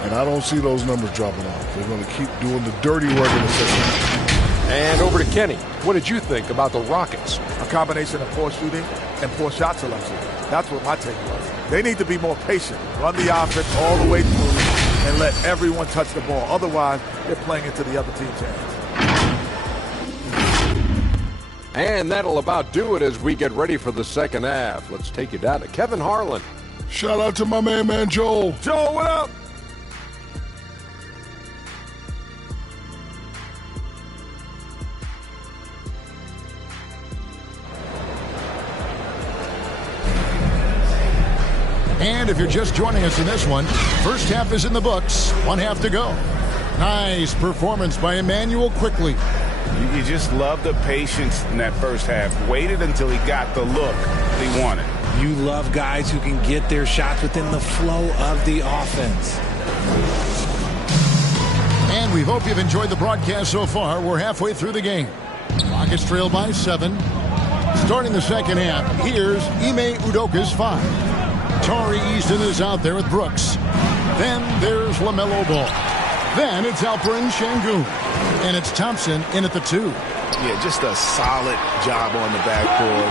And I don't see those numbers dropping off. They're going to keep doing the dirty work in the second half. And over to Kenny. What did you think about the Rockets? A combination of poor shooting and poor shot selection. That's what my take was. They need to be more patient. Run the offense all the way through and let everyone touch the ball. Otherwise, they're playing into the other team's hands. And that'll about do it as we get ready for the second half. Let's take you down to Kevin Harlan. Shout out to my man Joel. Joel, what up? And if you're just joining us in this one, first half is in the books. 1 half to go. Nice performance by Emmanuel Quickley. You just love the patience in that first half. Waited until he got the look he wanted. You love guys who can get their shots within the flow of the offense. And we hope you've enjoyed the broadcast so far. We're halfway through the game. Rockets trail by 7. Starting the second half, here's Ime Udoka's 5. Tari Eason is out there with Brooks. Then there's LaMelo Ball. Then it's Alperen Şengün. And it's Thompson in at the 2. Yeah, just a solid job on the backboard.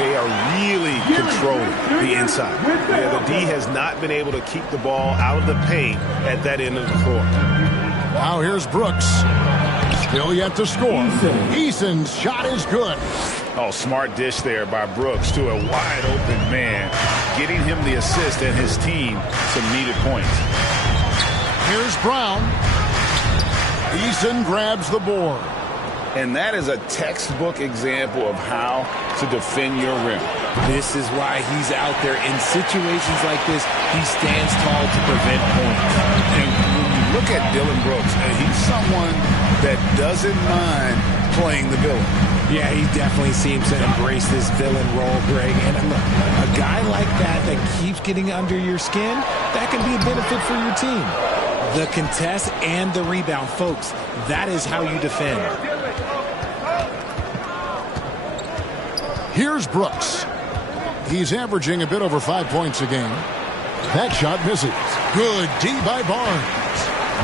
They are really controlling the inside. Yeah, the D has not been able to keep the ball out of the paint at that end of the floor. Now here's Brooks. Still yet to score. Eason's shot is good. Oh, smart dish there by Brooks to a wide open man, getting him the assist and his team some needed points. Here's Brown. Eason grabs the board. And that is a textbook example of how to defend your rim. This is why he's out there in situations like this. He stands tall to prevent points. And when you look at Dylan Brooks, he's someone that doesn't mind playing the villain. Yeah, he definitely seems to embrace this villain role, Greg. And look, a guy like that keeps getting under your skin, that can be a benefit for your team. The contest and the rebound, folks, that is how you defend. Here's Brooks. He's averaging a bit over 5 points a game. That shot misses. Good D by Barnes.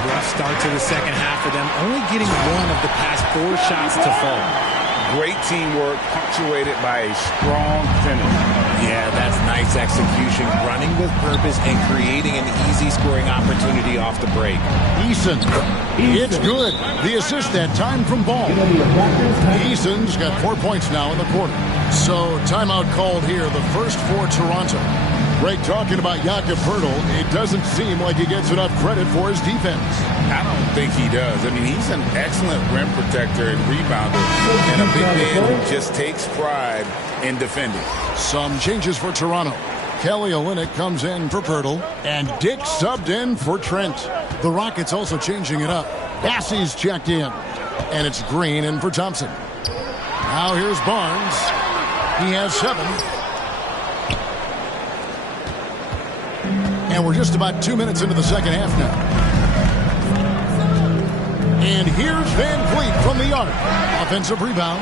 Rough start to the second half for them, only getting one of the past 4 shots to fall. Great teamwork, punctuated by a strong finish. Yeah, that's nice execution, running with purpose and creating an easy scoring opportunity off the break. Eason. It's good. The assist that time from Ball. Eason's got 4 points now in the quarter. So timeout called here, the first for Toronto. Greg, talking about Jakob Poeltl, it doesn't seem like he gets enough credit for his defense. I don't think he does. I mean, he's an excellent rim protector and rebounder, and a big man who just takes pride in defending. Some changes for Toronto. Kelly Olynyk comes in for Poeltl, and Dick subbed in for Trent. The Rockets also changing it up. Bassey's checked in, and it's Green in for Thompson. Now here's Barnes. He has 7. And we're just about 2 minutes into the second half now. And here's Van Vliet from the arc. Offensive rebound.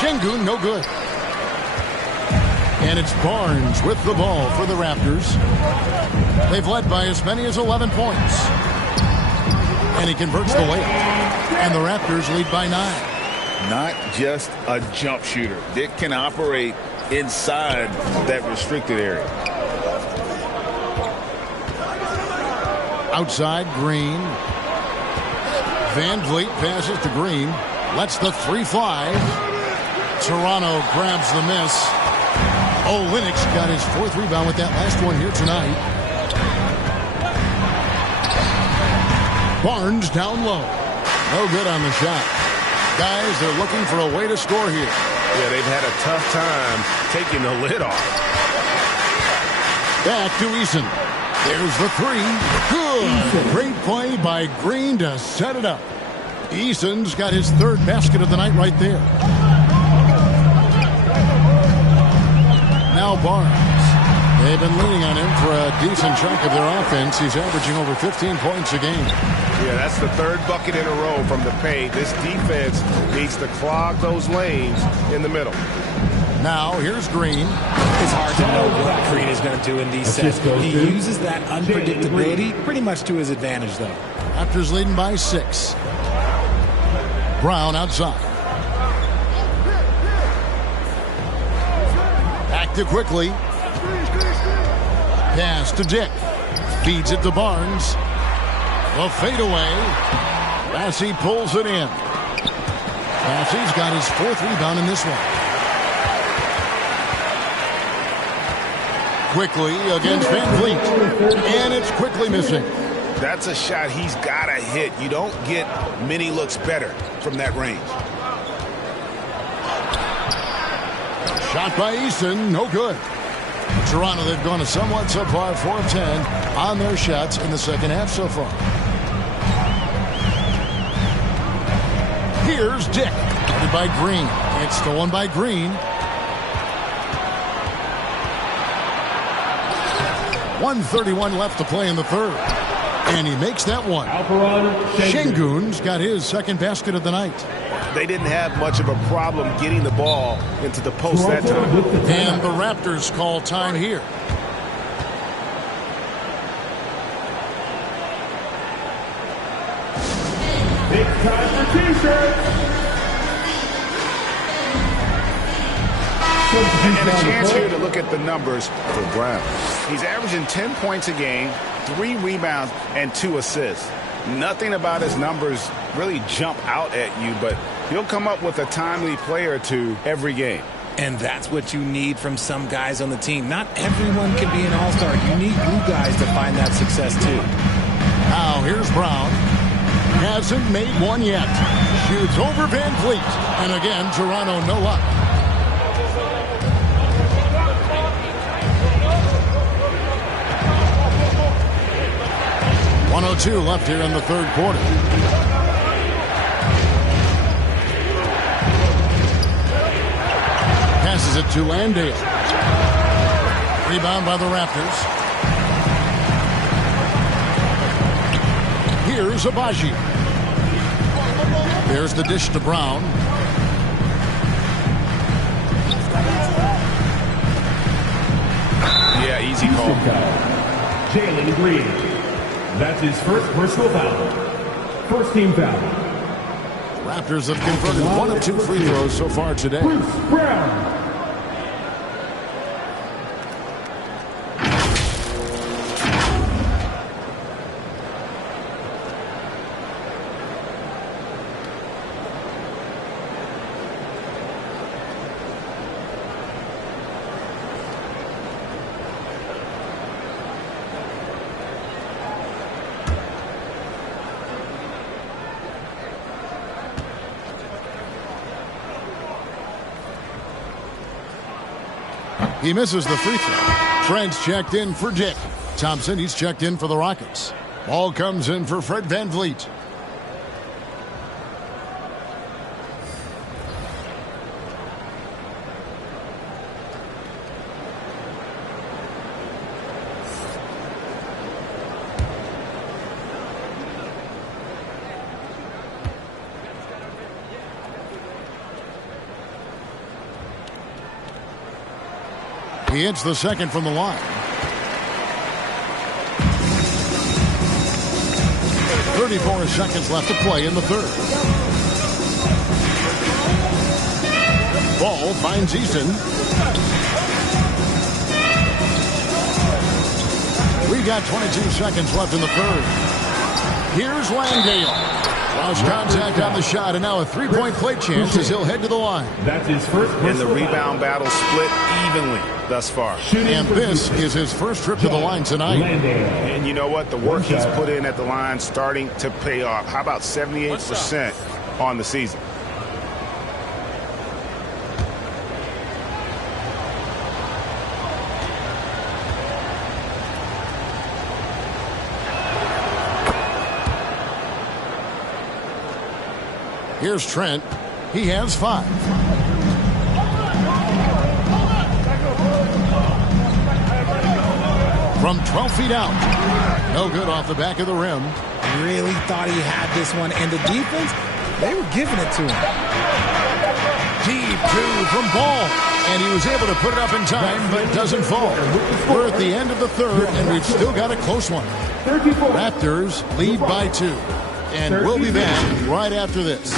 Şengün, no good. And it's Barnes with the ball for the Raptors. They've led by as many as 11 points. And he converts the layup. And the Raptors lead by 9. Not just a jump shooter. Dick can operate inside that restricted area. Outside, Green. Van Vliet passes to Green. Lets the 3 fly. Toronto grabs the miss. Olynyk's got his 4th rebound with that last one here tonight. Barnes down low. No good on the shot. Guys, they're looking for a way to score here. Yeah, they've had a tough time taking the lid off. Back to Eason. There's the 3. Good. Great play by Green to set it up. Eason's got his 3rd basket of the night right there. Now Barnes. They've been leaning on him for a decent chunk of their offense. He's averaging over 15 points a game. Yeah, that's the 3rd bucket in a row from the paint. This defense needs to clog those lanes in the middle. Now, here's Green. It's hard to know what Green is going to do in these sets. He uses that unpredictability pretty much to his advantage, though. Raptors leading by 6. Brown outside. Active quickly. Pass to Dick. Feeds it to Barnes. The fadeaway. Bassey pulls it in. Bassey's got his 4th rebound in this one. Quickly against Van Vliet. And it's quickly missing. That's a shot he's got to hit. You don't get many looks better from that range. Shot by Eason, no good. Toronto, they've gone a somewhat subpar 4 of 10 on their shots in the second half so far. Here's Dick. Guarded by Green. It's stolen by Green. 1:31 left to play in the 3rd. And he makes that one. Şengün's got his 2nd basket of the night. they didn't have much of a problem getting the ball into the post that time. And the Raptors call time here. It's time for T-shirts. And a chance here to look at the numbers for Brown. He's averaging 10 points a game, 3 rebounds, and 2 assists. Nothing about his numbers really jump out at you, but he'll come up with a timely play or two every game. And that's what you need from some guys on the team. Not everyone can be an all-star. You need glue guys to find that success too. Now here's Brown. Hasn't made one yet. Shoots over Van Vliet. And again, Toronto no luck. .102 left here in the third quarter. Passes it to Landale. Rebound by the Raptors. Here's Abaji. There's the dish to Brown. Yeah, easy call. Jalen Green. That's his first personal foul. First team foul. Raptors have converted 1 of 2 free throws so far today. Bruce Brown. He misses the free throw. Trent's checked in for Dick. Thompson, he's checked in for the Rockets. Ball comes in for Fred Van Vliet. He hits the second from the line. 34 seconds left to play in the third. Ball finds Easton. We got 22 seconds left in the third. Here's Landale. Lost contact on the shot, and now a three-point play chance as he'll head to the line. That's his first. And the rebound battle split evenly thus far. And this is his first trip to the line tonight. And you know what? The work he's put in at the line starting to pay off. How about 78% on the season? Here's Trent. He has 5. From 12 feet out. No good off the back of the rim. Really thought he had this one. And the defense, they were giving it to him. Deep two from Ball. And he was able to put it up in time, but doesn't fall. We're at the end of the third, and we've still got a close one. Raptors lead by 2. And we'll be back right after this.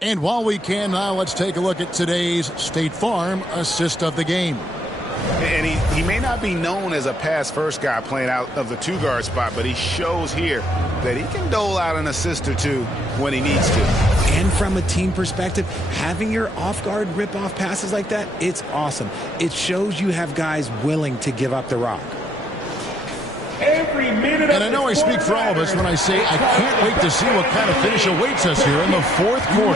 And while we can now, let's take a look at today's State Farm assist of the game. And he may not be known as a pass-first guy playing out of the two-guard spot, but he shows here that he can dole out an assist or two when he needs to. And from a team perspective, having your off-guard rip-off passes like that, it's awesome. It shows you have guys willing to give up the rock. And I know I speak for all of us when I say I can't wait to see what kind of finish awaits us here in the fourth quarter.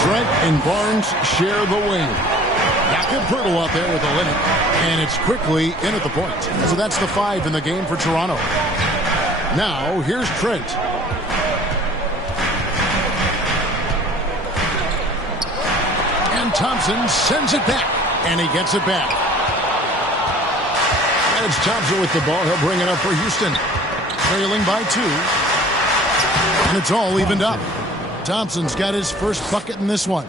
Trent and Barnes share the win. Jakob Poeltl out there with the limit. And it's quickly in at the point. So that's the 5 in the game for Toronto. Now, here's Trent. And Thompson sends it back. And he gets it back. And it's Thompson with the ball. He'll bring it up for Houston. Trailing by 2. And it's all evened up. Thompson's got his first bucket in this one.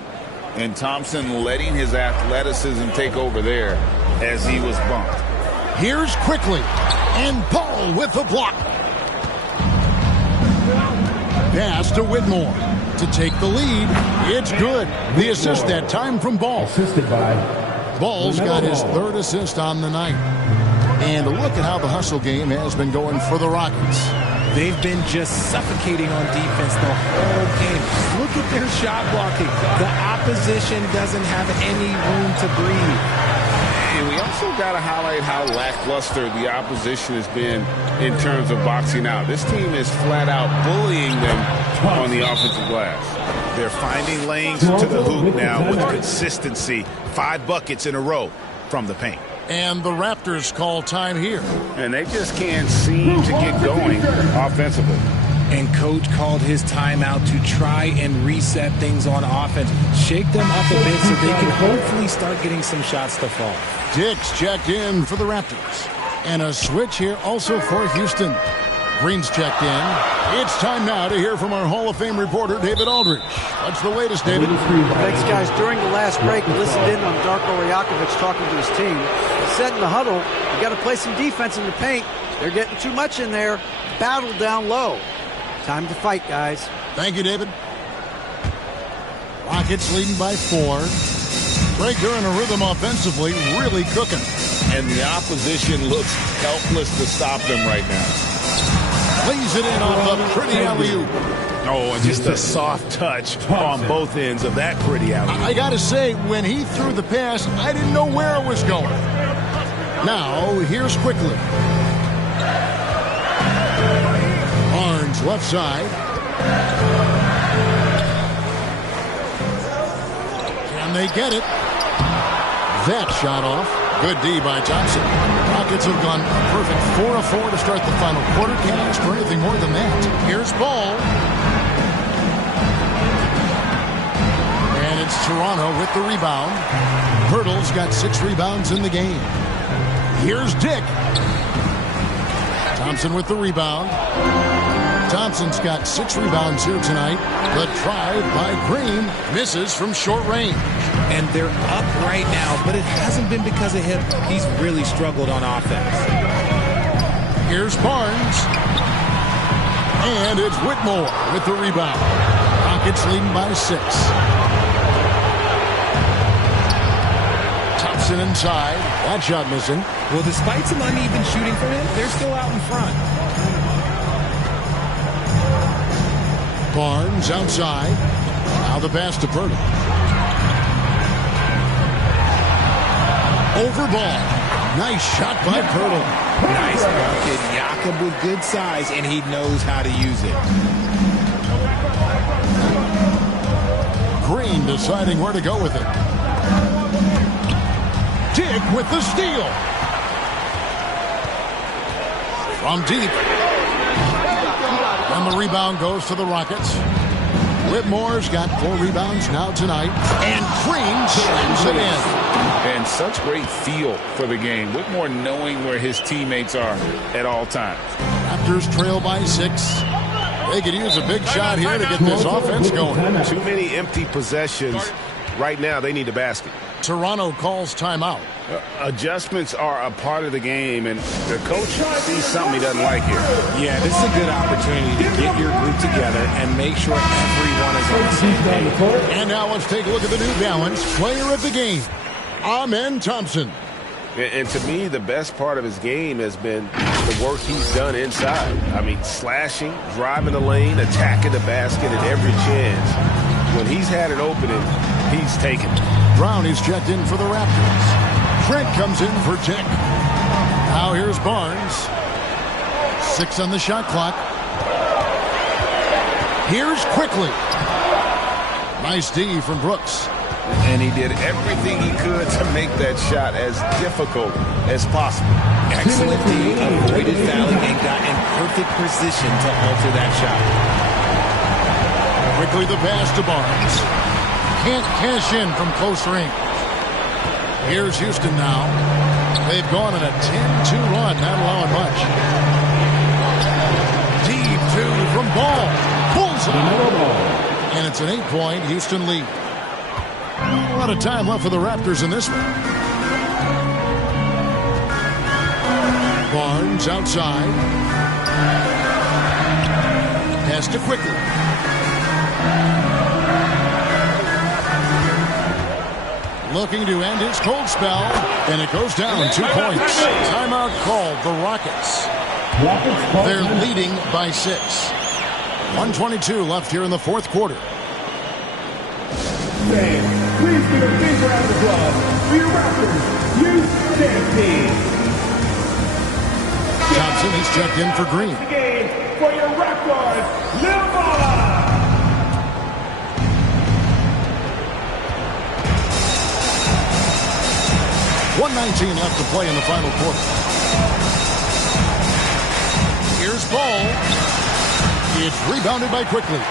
And Thompson letting his athleticism take over there as he was bumped. Here's Quickly. And Paul with the block. Pass to Whitmore to take the lead. It's good. The assist that time from Ball. Assisted by Ball's got his 3rd assist on the night. And look at how the hustle game has been going for the Rockets. They've been just suffocating on defense the whole game. Look at their shot blocking. The opposition doesn't have any room to breathe. And we also got to highlight how lackluster the opposition has been in terms of boxing out. This team is flat out bullying them on the offensive glass. They're finding lanes to the hoop now with consistency. 5 buckets in a row from the paint. And the Raptors call time here. And they just can't seem to get going offensively. And Coach called his timeout to try and reset things on offense. Shake them up a bit so they can hopefully start getting some shots to fall. Dick's checked in for the Raptors. And a switch here also for Houston. Green's checked in. It's time now to hear from our Hall of Fame reporter, David Aldridge. What's the latest, David? Thanks, guys. During the last break, we listened in on Darko Rajakovic talking to his team. He said in the huddle, you got to play some defense in the paint. They're getting too much in there. Battle down low. Time to fight, guys. Thank you, David. Rockets leading by 4. Drake, they're in a rhythm offensively, really cooking. And the opposition looks helpless to stop them right now. Lays it in off the pretty alley-oop. Oh, and just a soft touch on both ends of that pretty alley-oop. I got to say, when he threw the pass, I didn't know where it was going. Now, here's Quickly. Barnes, left side. Can they get it? That shot off. Good D by Thompson. Rockets have gone a perfect 4 of 4 to start the final quarter. Can't ask for anything more than that. Here's Ball. And it's Toronto with the rebound. Poeltl's got 6 rebounds in the game. Here's Dick. Thompson with the rebound. Thompson's got 6 rebounds here tonight. The drive by Green misses from short range. And they're up right now, but it hasn't been because of him. He's really struggled on offense. Here's Barnes. And it's Whitmore with the rebound. Rockets leading by 6. Thompson inside. That shot missing. Well, despite some uneven shooting for him, they're still out in front. Barnes outside. Now the pass to Poeltl. Over Ball. Nice shot by Poeltl. Nice bucket. Jakob with good size, and he knows how to use it. Green deciding where to go with it. Dick with the steal. From deep. And the rebound goes to the Rockets. Whitmore's got 4 rebounds now tonight. And Green slams it in. And such great feel for the game. Whitmore knowing where his teammates are at all times. Raptors trail by 6. They could use a big shot here to get this offense going. Too many empty possessions. Right now, they need a basket. Toronto calls timeout. Adjustments are a part of the game, and the coach sees something he doesn't like here. Yeah, this is a good opportunity to get your group together and make sure everyone is on the same page. And now let's take a look at the New Balance player of the game, Amen Thompson. And to me, the best part of his game has been the work he's done inside. I mean, slashing, driving the lane, attacking the basket at every chance. When he's had an opening, he's taken it. Brown is checked in for the Raptors. Trent comes in for Dick. Now here's Barnes. 6 on the shot clock. Here's Quickly. Nice D from Brooks. And he did everything he could to make that shot as difficult as possible. Excellent D, avoided fouling and got in perfect position to alter that shot. Quickly the pass to Barnes. Can't cash in from close range. Here's Houston now. They've gone on a 10-2 run, not allowing much. Deep two from Ball. Bullseye. And it's an 8-point Houston lead. Not a lot of time left for the Raptors in this one. Barnes outside. Pass to Quickly. Looking to end his cold spell, and it goes down 2 points. Timeout called the Rockets. They're leading by 6. 1:22 left here in the fourth quarter. Fans, please give a big round of applause for your Raptors Houston team. Johnson is checked in for Green. The game for your Raptors, Lil Ball. 1:19 left to play in the final quarter. Here's Ball. It's rebounded by Quickly.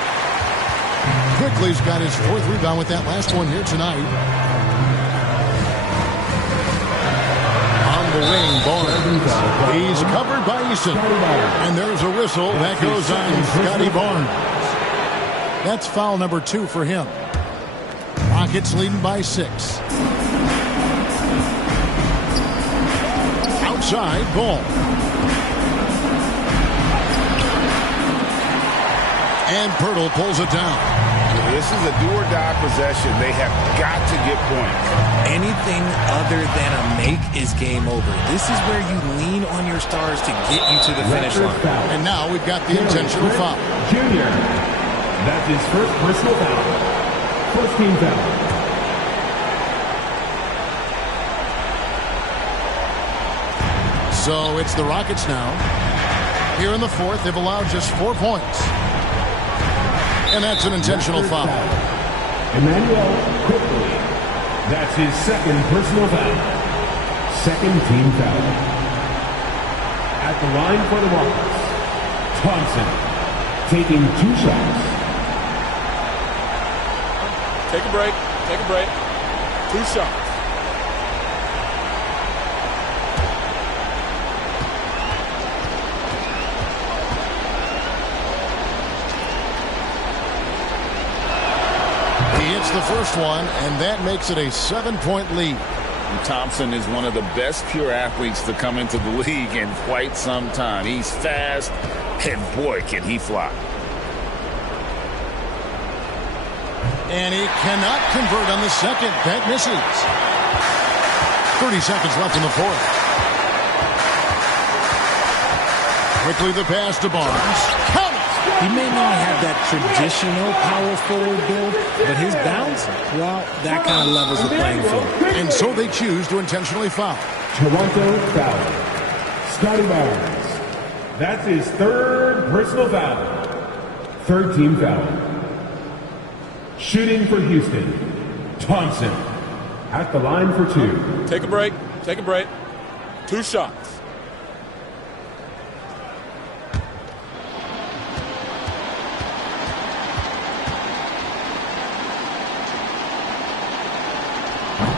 Quickly's got his 4th rebound with that last one here tonight. On the wing, Barnes. He's covered by Eason. And there's a whistle. That goes on Scotty Barnes. That's foul number 2 for him. Rockets leading by 6. Outside, Ball. And Pirtle pulls it down. This is a do-or-die possession. They have got to get points. Anything other than a make is game over. This is where you lean on your stars to get you to the finish line. And now we've got the intentional foul. Junior. That's his first personal foul. First team foul. So it's the Rockets now. Here in the fourth, they've allowed just 4 points. And that's an intentional foul. Emmanuel Quickly. That's his second personal foul. Second team foul. At the line for the Rockets, Thompson taking 2 shots. Take a break. Take a break. 2 shots. The first one, and that makes it a 7-point lead. Thompson is one of the best pure athletes to come into the league in quite some time. He's fast, and boy, can he fly. And he cannot convert on the second. That misses. 30 seconds left in the fourth. Quickly the pass to Barnes. Count it! He may not have that traditional power forward build, but his bounce, well, that kind of levels the playing field. And so they choose to intentionally foul. Toronto foul. Scotty Barnes. That's his 3rd personal foul. 3rd team foul. Shooting for Houston, Thompson. At the line for 2. Take a break. Take a break. 2 shots.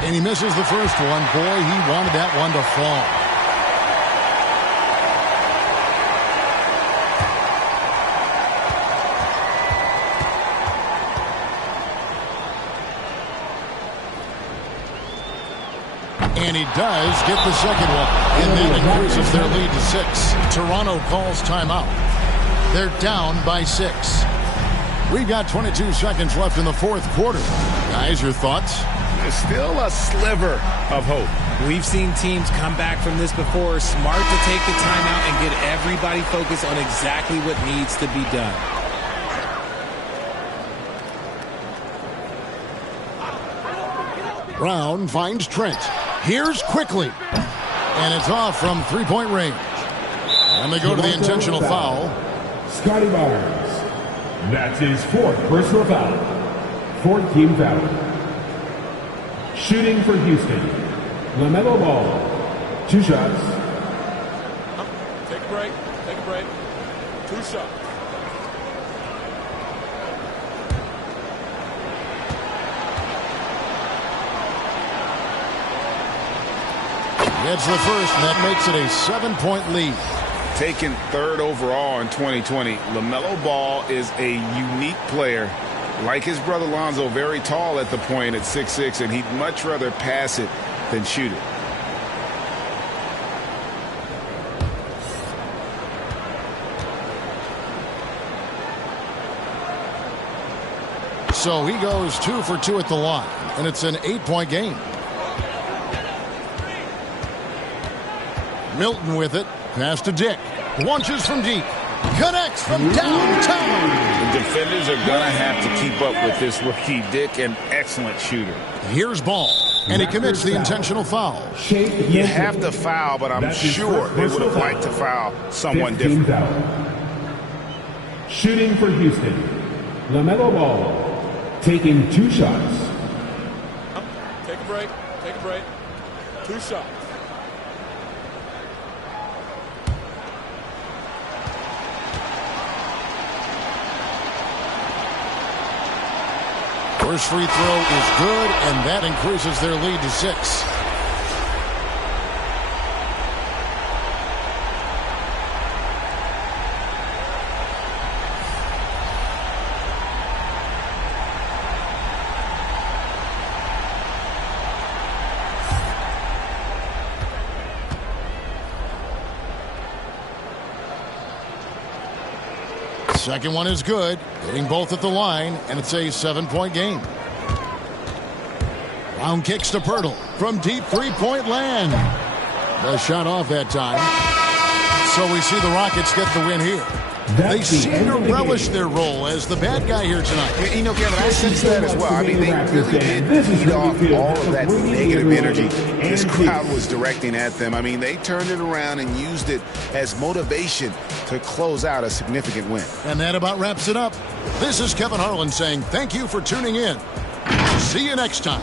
And he misses the first one. Boy, he wanted that one to fall. And he does get the second one. And that increases their lead to 6. Toronto calls timeout. They're down by 6. We've got 22 seconds left in the fourth quarter. Guys, your thoughts? There's still a sliver of hope. We've seen teams come back from this before. Smart to take the timeout and get everybody focused on exactly what needs to be done. Brown finds Trent. Here's Quickly. And it's off from 3-point range. And they go to the intentional foul. Scotty Barnes. That's his 4th personal foul. 4th team foul. Shooting for Houston, LaMelo Ball. 2 shots. Take a break. Take a break. 2 shots. Gets the first, and that makes it a 7-point lead. Taken 3rd overall in 2020, LaMelo Ball is a unique player. Like his brother Lonzo, very tall at the point at 6'6", and he'd much rather pass it than shoot it. So he goes 2 for 2 at the line, and it's an 8-point game. Milton with it. Pass to Dick. Launches from deep. Connects from downtown. The defenders are going to have to keep up with this rookie, Dick, an excellent shooter. Here's Ball, and he commits the intentional foul. You have to foul, but I'm sure they would have liked to foul someone different. Shooting for Houston, LaMelo Ball. Taking 2 shots. Take a break. Take a break. 2 shots. First free throw is good, and that increases their lead to 6. Second one is good, hitting both at the line, and it's a 7-point game. Round kicks to Pirtle from deep 3-point land. The shot off that time. So we see the Rockets get the win here. They seem to relish their role as the bad guy here tonight. You know, Kevin, I sense that as well. I mean, they really did feed off all of that negative energy this crowd was directing at them. I mean, they turned it around and used it as motivation to close out a significant win. And that about wraps it up. This is Kevin Harlan saying thank you for tuning in. See you next time.